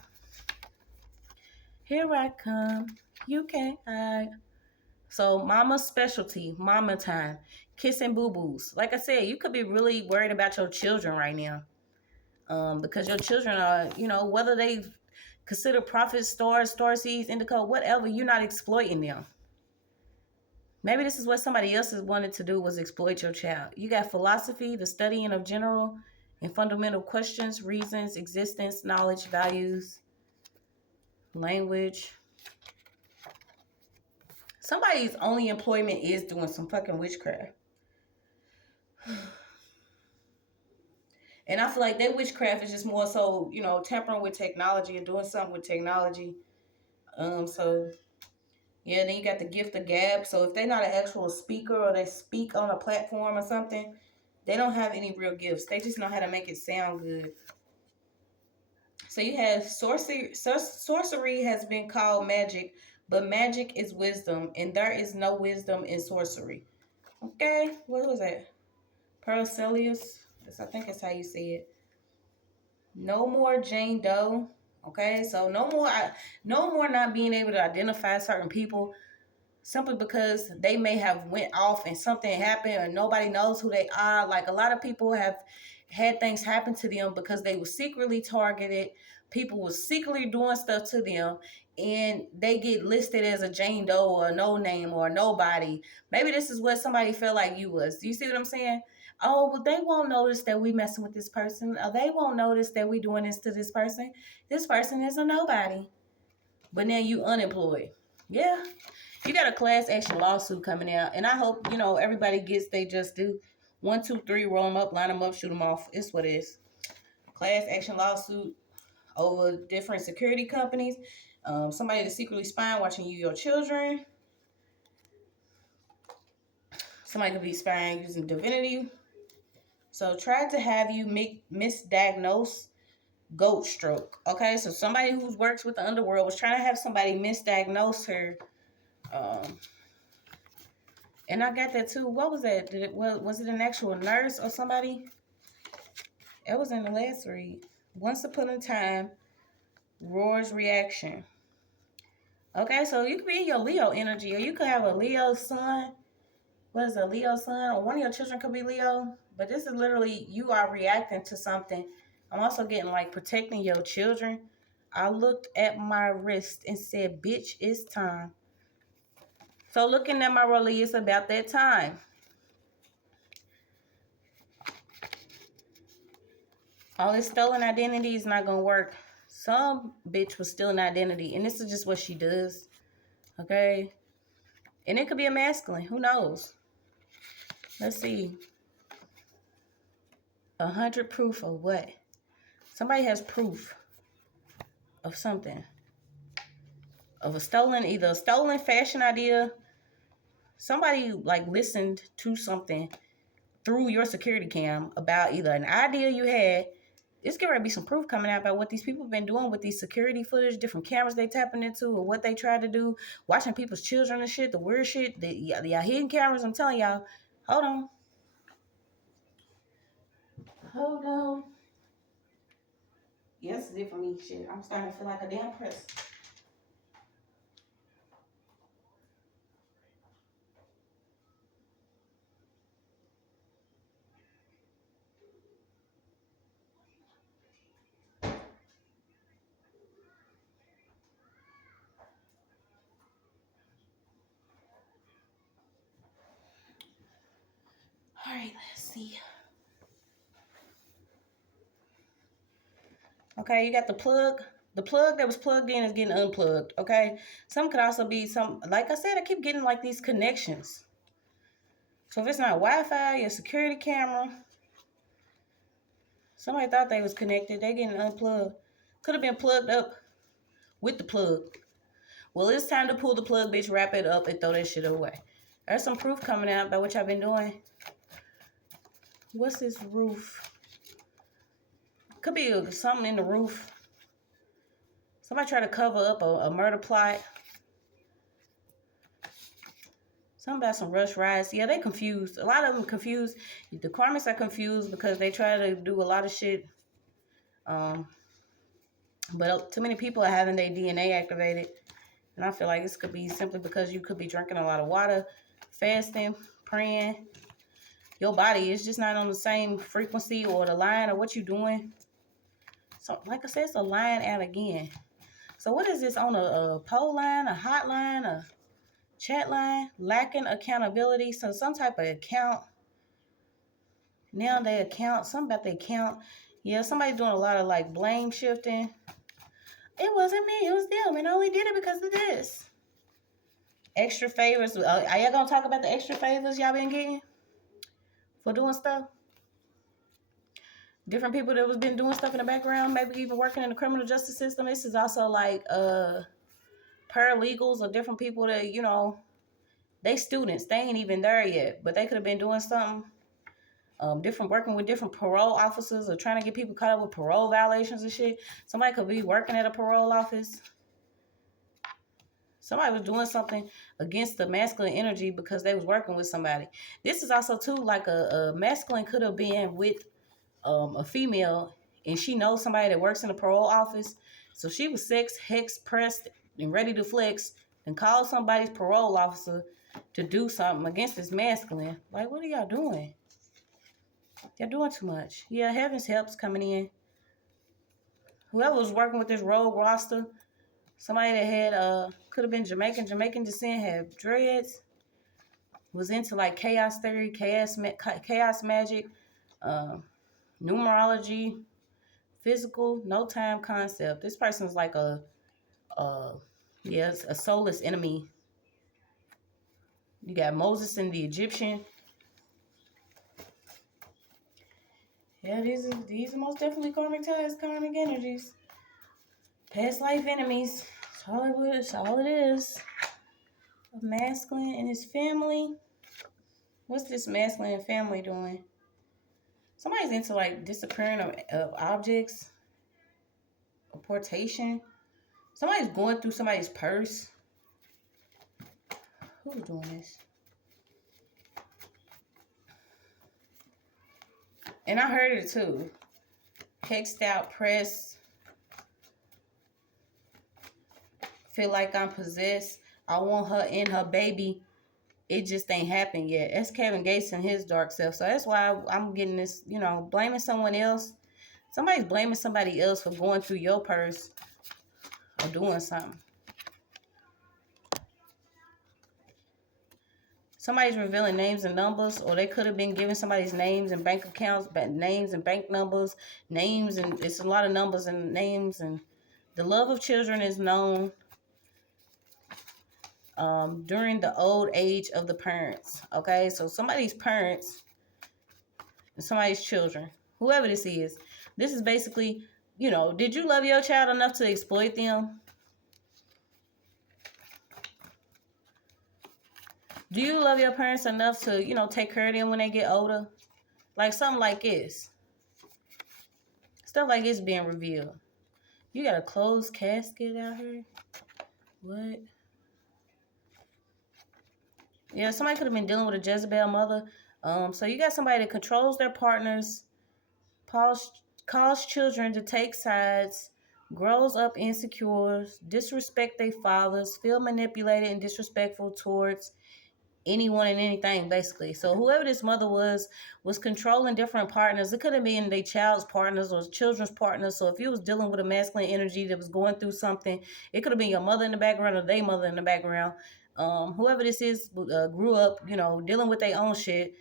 Here I come. You can't hide. So mama's specialty, mama time, kissing boo-boos. Like I said, you could be really worried about your children right now. Because your children are, whether they consider prophets, stars, star seeds, indigo, whatever, you're not exploiting them. Maybe this is what somebody else has wanted to do was exploit your child. You got philosophy, the studying of general and fundamental questions, reasons, existence, knowledge, values. language. Somebody's only employment is doing some fucking witchcraft. And I feel like that witchcraft is just more so, you know, tampering with technology and doing something with technology. So yeah, then you got the gift of gab. So if they're not an actual speaker or they speak on a platform or something, they don't have any real gifts. They just know how to make it sound good. So you have sorcery. Sorcery has been called magic, but magic is wisdom, and there is no wisdom in sorcery. Okay, what was that? Paracelsus. I think that's how you say it. No more Jane Doe. Okay, so no more not being able to identify certain people simply because they may have went off and something happened and nobody knows who they are. Like a lot of people have had things happen to them because they were secretly targeted. People were secretly doing stuff to them, and they get listed as a Jane Doe or a no name or a nobody. Maybe this is what somebody felt like you was. Do you see what I'm saying? Oh, well, they won't notice that we messing with this person. Or they won't notice that we doing this to this person. This person is a nobody. But now you unemployed. Yeah. You got a class action lawsuit coming out. And I hope, you know, everybody gets they just do. 1, 2, 3, roll them up, line them up, shoot them off. It's what it is. Class action lawsuit over different security companies. Somebody that's secretly spying, watching you, your children. Somebody could be spying using divinity. So try to have you misdiagnose goat stroke. Okay, so somebody who works with the underworld was trying to have somebody misdiagnose her. And I got that too. What was that? Was it an actual nurse or somebody? It was in the last read. Once upon a time, Roar's reaction. Okay, so you could be in your Leo energy, or you could have a Leo sun. What is a Leo sun? Or one of your children could be Leo. But this is literally you are reacting to something. I'm also getting like protecting your children. I looked at my wrist and said, bitch, it's time. So looking at my rollie, it's about that time. All this stolen identity is not going to work. Some bitch was stealing identity, and this is just what she does. Okay? And it could be a masculine. Who knows? Let's see. 100 proof of what? Somebody has proof of something. Of either a stolen fashion idea. Somebody like listened to something through your security cam about either an idea you had. It's going to be some proof coming out about what these people have been doing with these security footage, different cameras they tapping into, or what they tried to do, watching people's children and shit, the weird shit, the hidden cameras. I'm telling y'all, hold on. Hold on. Yes, it's it for me. Shit, I'm starting to feel like a damn press. All right, let's see. Okay, you got the plug. The plug that was plugged in is getting unplugged, okay? Some could also be some, like I said, I keep getting like these connections. So if it's not Wi-Fi, your security camera, somebody thought they was connected, they getting unplugged. Could have been plugged up with the plug. Well, it's time to pull the plug, bitch, wrap it up, and throw that shit away. There's some proof coming out about what y'all been doing. What's this roof? Could be something in the roof. Somebody try to cover up a murder plot. Something about some rush rides. Yeah, they confused. A lot of them confused. The karmics are confused because they try to do a lot of shit. But too many people are having their DNA activated. And I feel like this could be simply because you could be drinking a lot of water, fasting, praying. Your body is just not on the same frequency or the line or what you're doing. So, like I said, it's a line out again. So what is this on a pole line, a hotline, a chat line? Lacking accountability. So some type of account. Now they account. Something about the account. Yeah, somebody's doing a lot of like blame shifting. it wasn't me, it was them, and I only did it because of this. Extra favors. Are y'all gonna talk about the extra favors y'all been getting for doing stuff? Different people that was been doing stuff in the background, maybe even working in the criminal justice system. This is also like paralegals or different people that, you know, they students. They ain't even there yet, but they could have been doing something. Different, working with different parole officers or trying to get people caught up with parole violations and shit. Somebody could be working at a parole office. Somebody was doing something against the masculine energy because they was working with somebody. This is also too like a masculine could have been with a female, and she knows somebody that works in the parole office. So she was sex, hex, pressed, and ready to flex, and called somebody's parole officer to do something against this masculine. Like, what are y'all doing? Y'all doing too much. Yeah, heaven's help's coming in. Whoever was working with this rogue roster, somebody that had could have been Jamaican descent, had dreads, was into like chaos theory, chaos magic, numerology, physical, no time concept. This person's like a soulless enemy. You got Moses and the Egyptian. Yeah, these are most definitely karmic ties, karmic energies. Past life enemies. That's all it is. A masculine and his family. What's this masculine family doing? Somebody's into like disappearing of objects. Portation. Somebody's going through somebody's purse. Who's doing this? And I heard it too. Hexed out, pressed. Feel like I'm possessed. I want her and her baby. It just ain't happened yet. That's Kevin Gates and his dark self. So that's why I'm getting this, you know, blaming someone else. Somebody's blaming somebody else for going through your purse or doing something. Somebody's revealing names and numbers, or they could have been giving somebody's names and bank accounts, names and bank numbers, names, and it's a lot of numbers and names. And the love of children is known during the old age of the parents. Okay, so somebody's parents and somebody's children, whoever this is basically, you know, did you love your child enough to exploit them? Do you love your parents enough to, you know, take care of them when they get older? Like something like this. Stuff like this being revealed. You got a closed casket out here? What? Yeah, somebody could have been dealing with a Jezebel mother. So you got somebody that controls their partners, calls children to take sides, grows up insecure, disrespect their fathers, feel manipulated and disrespectful towards anyone and anything, basically. So whoever this mother was controlling different partners. It could have been their child's partners or children's partners. So if you was dealing with a masculine energy that was going through something, it could have been your mother in the background or their mother in the background. Whoever this is grew up, you know, dealing with their own shit.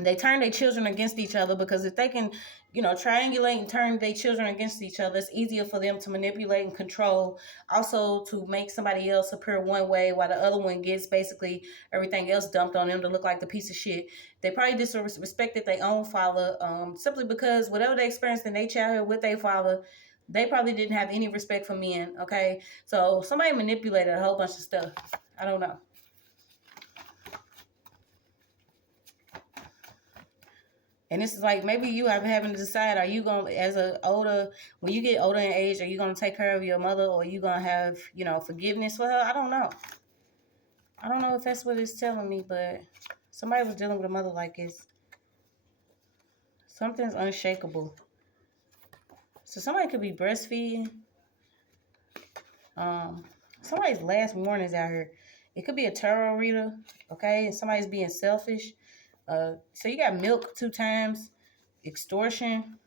They turn their children against each other because if they can, you know, triangulate and turn their children against each other, it's easier for them to manipulate and control. Also, to make somebody else appear one way while the other one gets basically everything else dumped on them to look like the piece of shit. They probably disrespected their own father simply because whatever they experienced in their childhood with their father, they probably didn't have any respect for men, okay? So somebody manipulated a whole bunch of stuff. I don't know. And this is like, maybe you are having to decide, are you going to, when you get older in age, are you going to take care of your mother, or are you going to have, you know, forgiveness for her? I don't know. I don't know if that's what it's telling me, but somebody was dealing with a mother like this. Something's unshakable. So somebody could be breastfeeding. Somebody's last warnings out here. It could be a tarot reader, okay? Somebody's being selfish. So you got milk 2 times, extortion,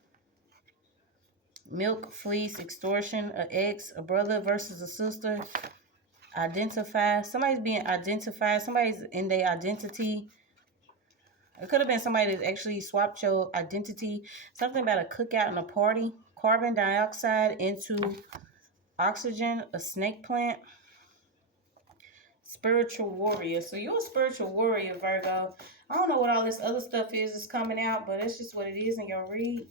milk, fleece, extortion, an ex, a brother versus a sister, identify. Somebody's being identified. Somebody's in their identity. It could have been somebody that actually swapped your identity. Something about a cookout and a party, carbon dioxide into oxygen, a snake plant. Spiritual warrior. So you're a spiritual warrior, Virgo. I don't know what all this other stuff is coming out, but it's just what it is in your read.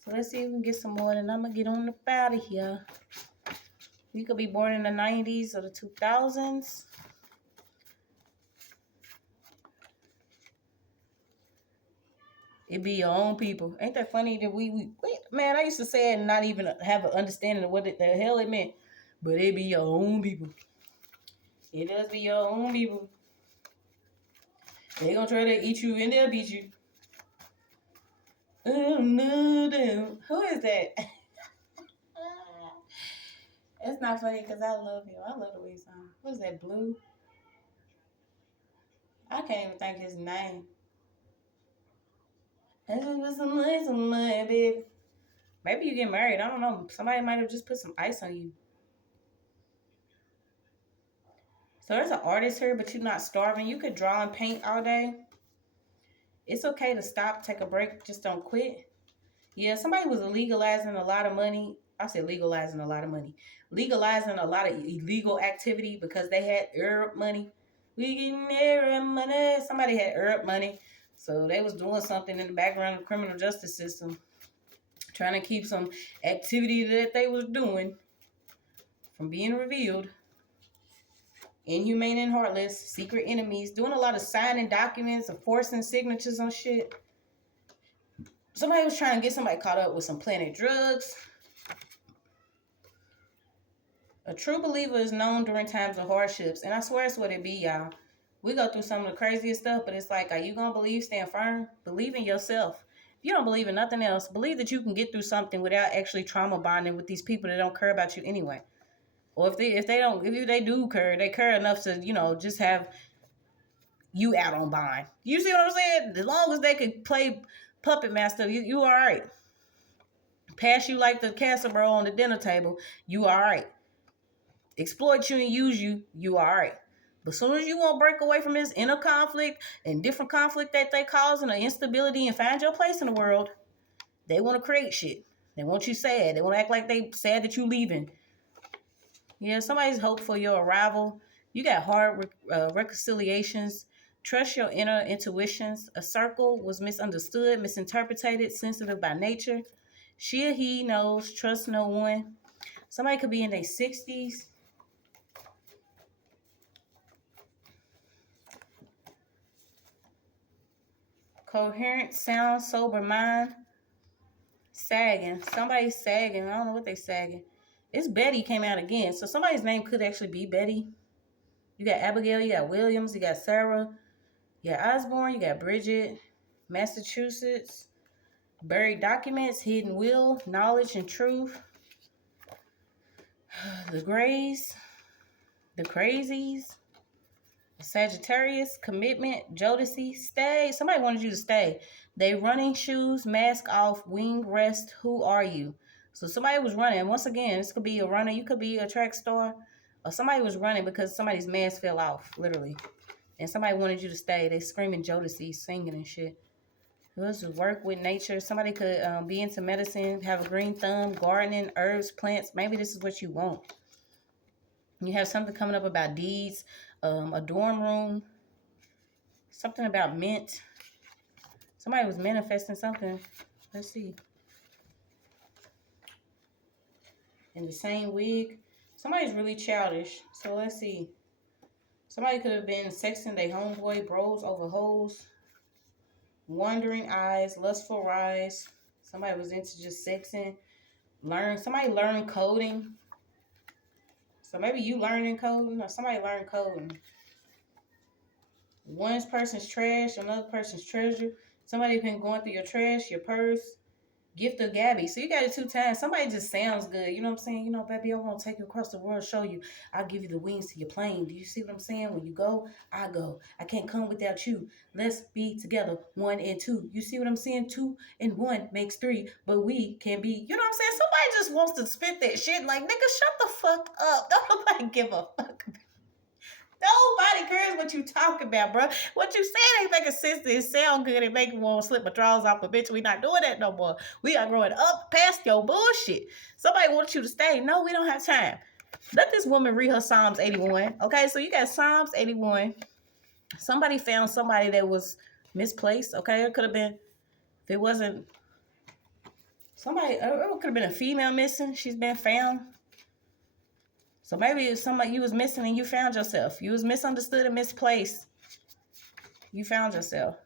So let's see if we can get some more, and I'm going to get on up out of here. You could be born in the 90s or the 2000s. It be your own people. Ain't that funny that we man, I used to say it and not even have an understanding of what the hell it meant. But it be your own people. It does be your own people. They gonna try to eat you and they'll beat you. Oh, no, damn. Who is that? It's not funny because I love him. I love the way he sounds. What is that, Blue? I can't even think his name. I just put some ice on my baby. Maybe you get married. I don't know. Somebody might have just put some ice on you. So there's an artist here, but you're not starving. You could draw and paint all day. It's okay to stop, take a break. Just don't quit. Yeah, somebody was legalizing a lot of money. I said legalizing a lot of money. Legalizing a lot of illegal activity because they had Arab money. We getting Arab money. Somebody had Arab money. So they was doing something in the background of the criminal justice system. Trying to keep some activity that they was doing from being revealed. Inhumane and heartless, secret enemies, doing a lot of signing documents and forcing signatures on shit. Somebody was trying to get somebody caught up with some planet drugs. A true believer is known during times of hardships, and I swear it's what it be, y'all. We go through some of the craziest stuff, but it's like, are you gonna believe? Stand firm. Believe in yourself. If you don't believe in nothing else, believe that you can get through something without actually trauma bonding with these people that don't care about you anyway. Or if they do care, they care enough to, just have you out on bond. You see what I'm saying? As long as they could play puppet master, you all right. Pass you like the casserole on the dinner table, you all right. Exploit you and use you, you all right. But as soon as you want to break away from this inner conflict and different conflict that they cause and the instability and find your place in the world, they want to create shit. They want you sad. They want to act like they sad that you leaving. Yeah, somebody's hope for your arrival. You got hard reconciliations. Trust your inner intuitions. A circle was misunderstood, misinterpreted, sensitive by nature. She or he knows, trust no one. Somebody could be in their 60s. Coherent, sound, sober mind. Sagging. Somebody's sagging. I don't know what they sagging. It's Betty came out again. So somebody's name could actually be Betty. You got Abigail, you got Williams, you got Sarah, you got Osborne, you got Bridget, Massachusetts, buried documents, hidden will, knowledge and truth, the Grays, the Crazies, Sagittarius, commitment, Jodeci, stay. Somebody wanted you to stay. They running shoes, mask off, wing rest. Who are you? So somebody was running. Once again, this could be a runner. You could be a track star. Or somebody was running because somebody's mask fell off, literally. And somebody wanted you to stay. They screaming Jodeci, singing and shit. This is work with nature. Somebody could be into medicine, have a green thumb, gardening, herbs, plants. Maybe this is what you want. You have something coming up about deeds, a dorm room, something about mint. Somebody was manifesting something. Let's see. In the same wig. Somebody's really childish. So let's see. Somebody could have been sexing their homeboy, bros over hoes. Wandering eyes, lustful rise. Somebody was into just sexing. Somebody learned coding. So maybe you learning coding or somebody learned coding. One person's trash, another person's treasure. Somebody been going through your trash, your purse. Gift of Gabby. So you got it 2 times. Somebody just sounds good. You know what I'm saying? Baby, I want to take you across the world, show you. I'll give you the wings to your plane. Do you see what I'm saying? When you go, I go. I can't come without you. Let's be together. 1 and 2. You see what I'm saying? 2 and 1 makes 3. But we can be, you know what I'm saying? Somebody just wants to spit that shit like, nigga, shut the fuck up. Don't nobody give a fuck. Nobody cares what you talking about, bro. What you saying ain't making sense. It sound good. It make me want to slip my drawers off, but bitch, we not doing that no more. We are growing up past your bullshit. Somebody wants you to stay. No, we don't have time. Let this woman read her Psalms 81. Okay, so you got Psalms 81. Somebody found somebody that was misplaced. Okay, it could have been, if it wasn't somebody, it could have been a female missing. She's been found. So maybe it's somebody you was missing and you found yourself. You was misunderstood and misplaced. You found yourself.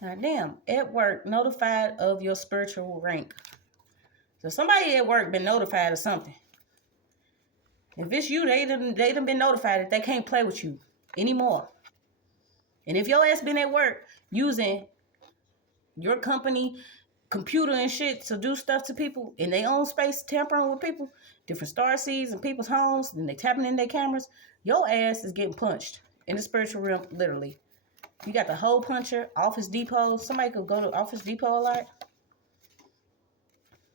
Now, damn, at work, notified of your spiritual rank. So somebody at work been notified of something. If it's you, they done been notified that they can't play with you anymore. And if your ass been at work using your company computer and shit to do stuff to people in their own space, tampering with people, different star seeds in people's homes, and they tapping in their cameras, your ass is getting punched in the spiritual realm, literally. You got the hole puncher, Office Depot. Somebody could go to Office Depot a lot.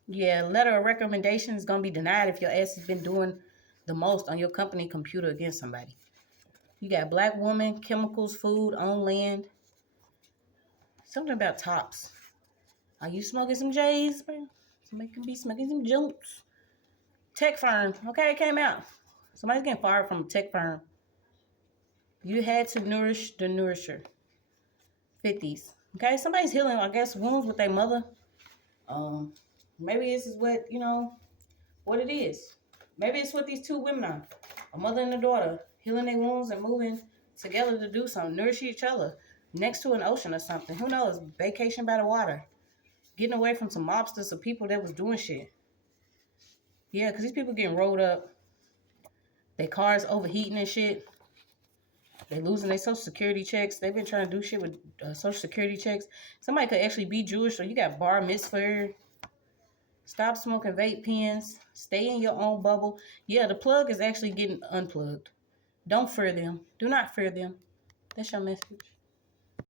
Yeah, letter of recommendation is going to be denied if your ass has been doing the most on your company computer against somebody. You got black woman, chemicals, food, on land. Something about tops. Are you smoking some J's, bro? Somebody can be smoking some junks. Tech firm. Okay, it came out. Somebody's getting fired from a tech firm. You had to nourish the nourisher. 50s. Okay, somebody's healing, I guess, wounds with their mother. Maybe this is what, what it is. Maybe it's what these two women are. A mother and a daughter. Healing their wounds and moving together to do something. Nourish each other. Next to an ocean or something. Who knows? Vacation by the water. Getting away from some mobsters or people that was doing shit. Yeah, because these people getting rolled up. Their cars overheating and shit. They losing their social security checks. They've been trying to do shit with social security checks. Somebody could actually be Jewish, so you got bar mitzvah. Stop smoking vape pens. Stay in your own bubble. Yeah, the plug is actually getting unplugged. Don't fear them. Do not fear them. That's your message.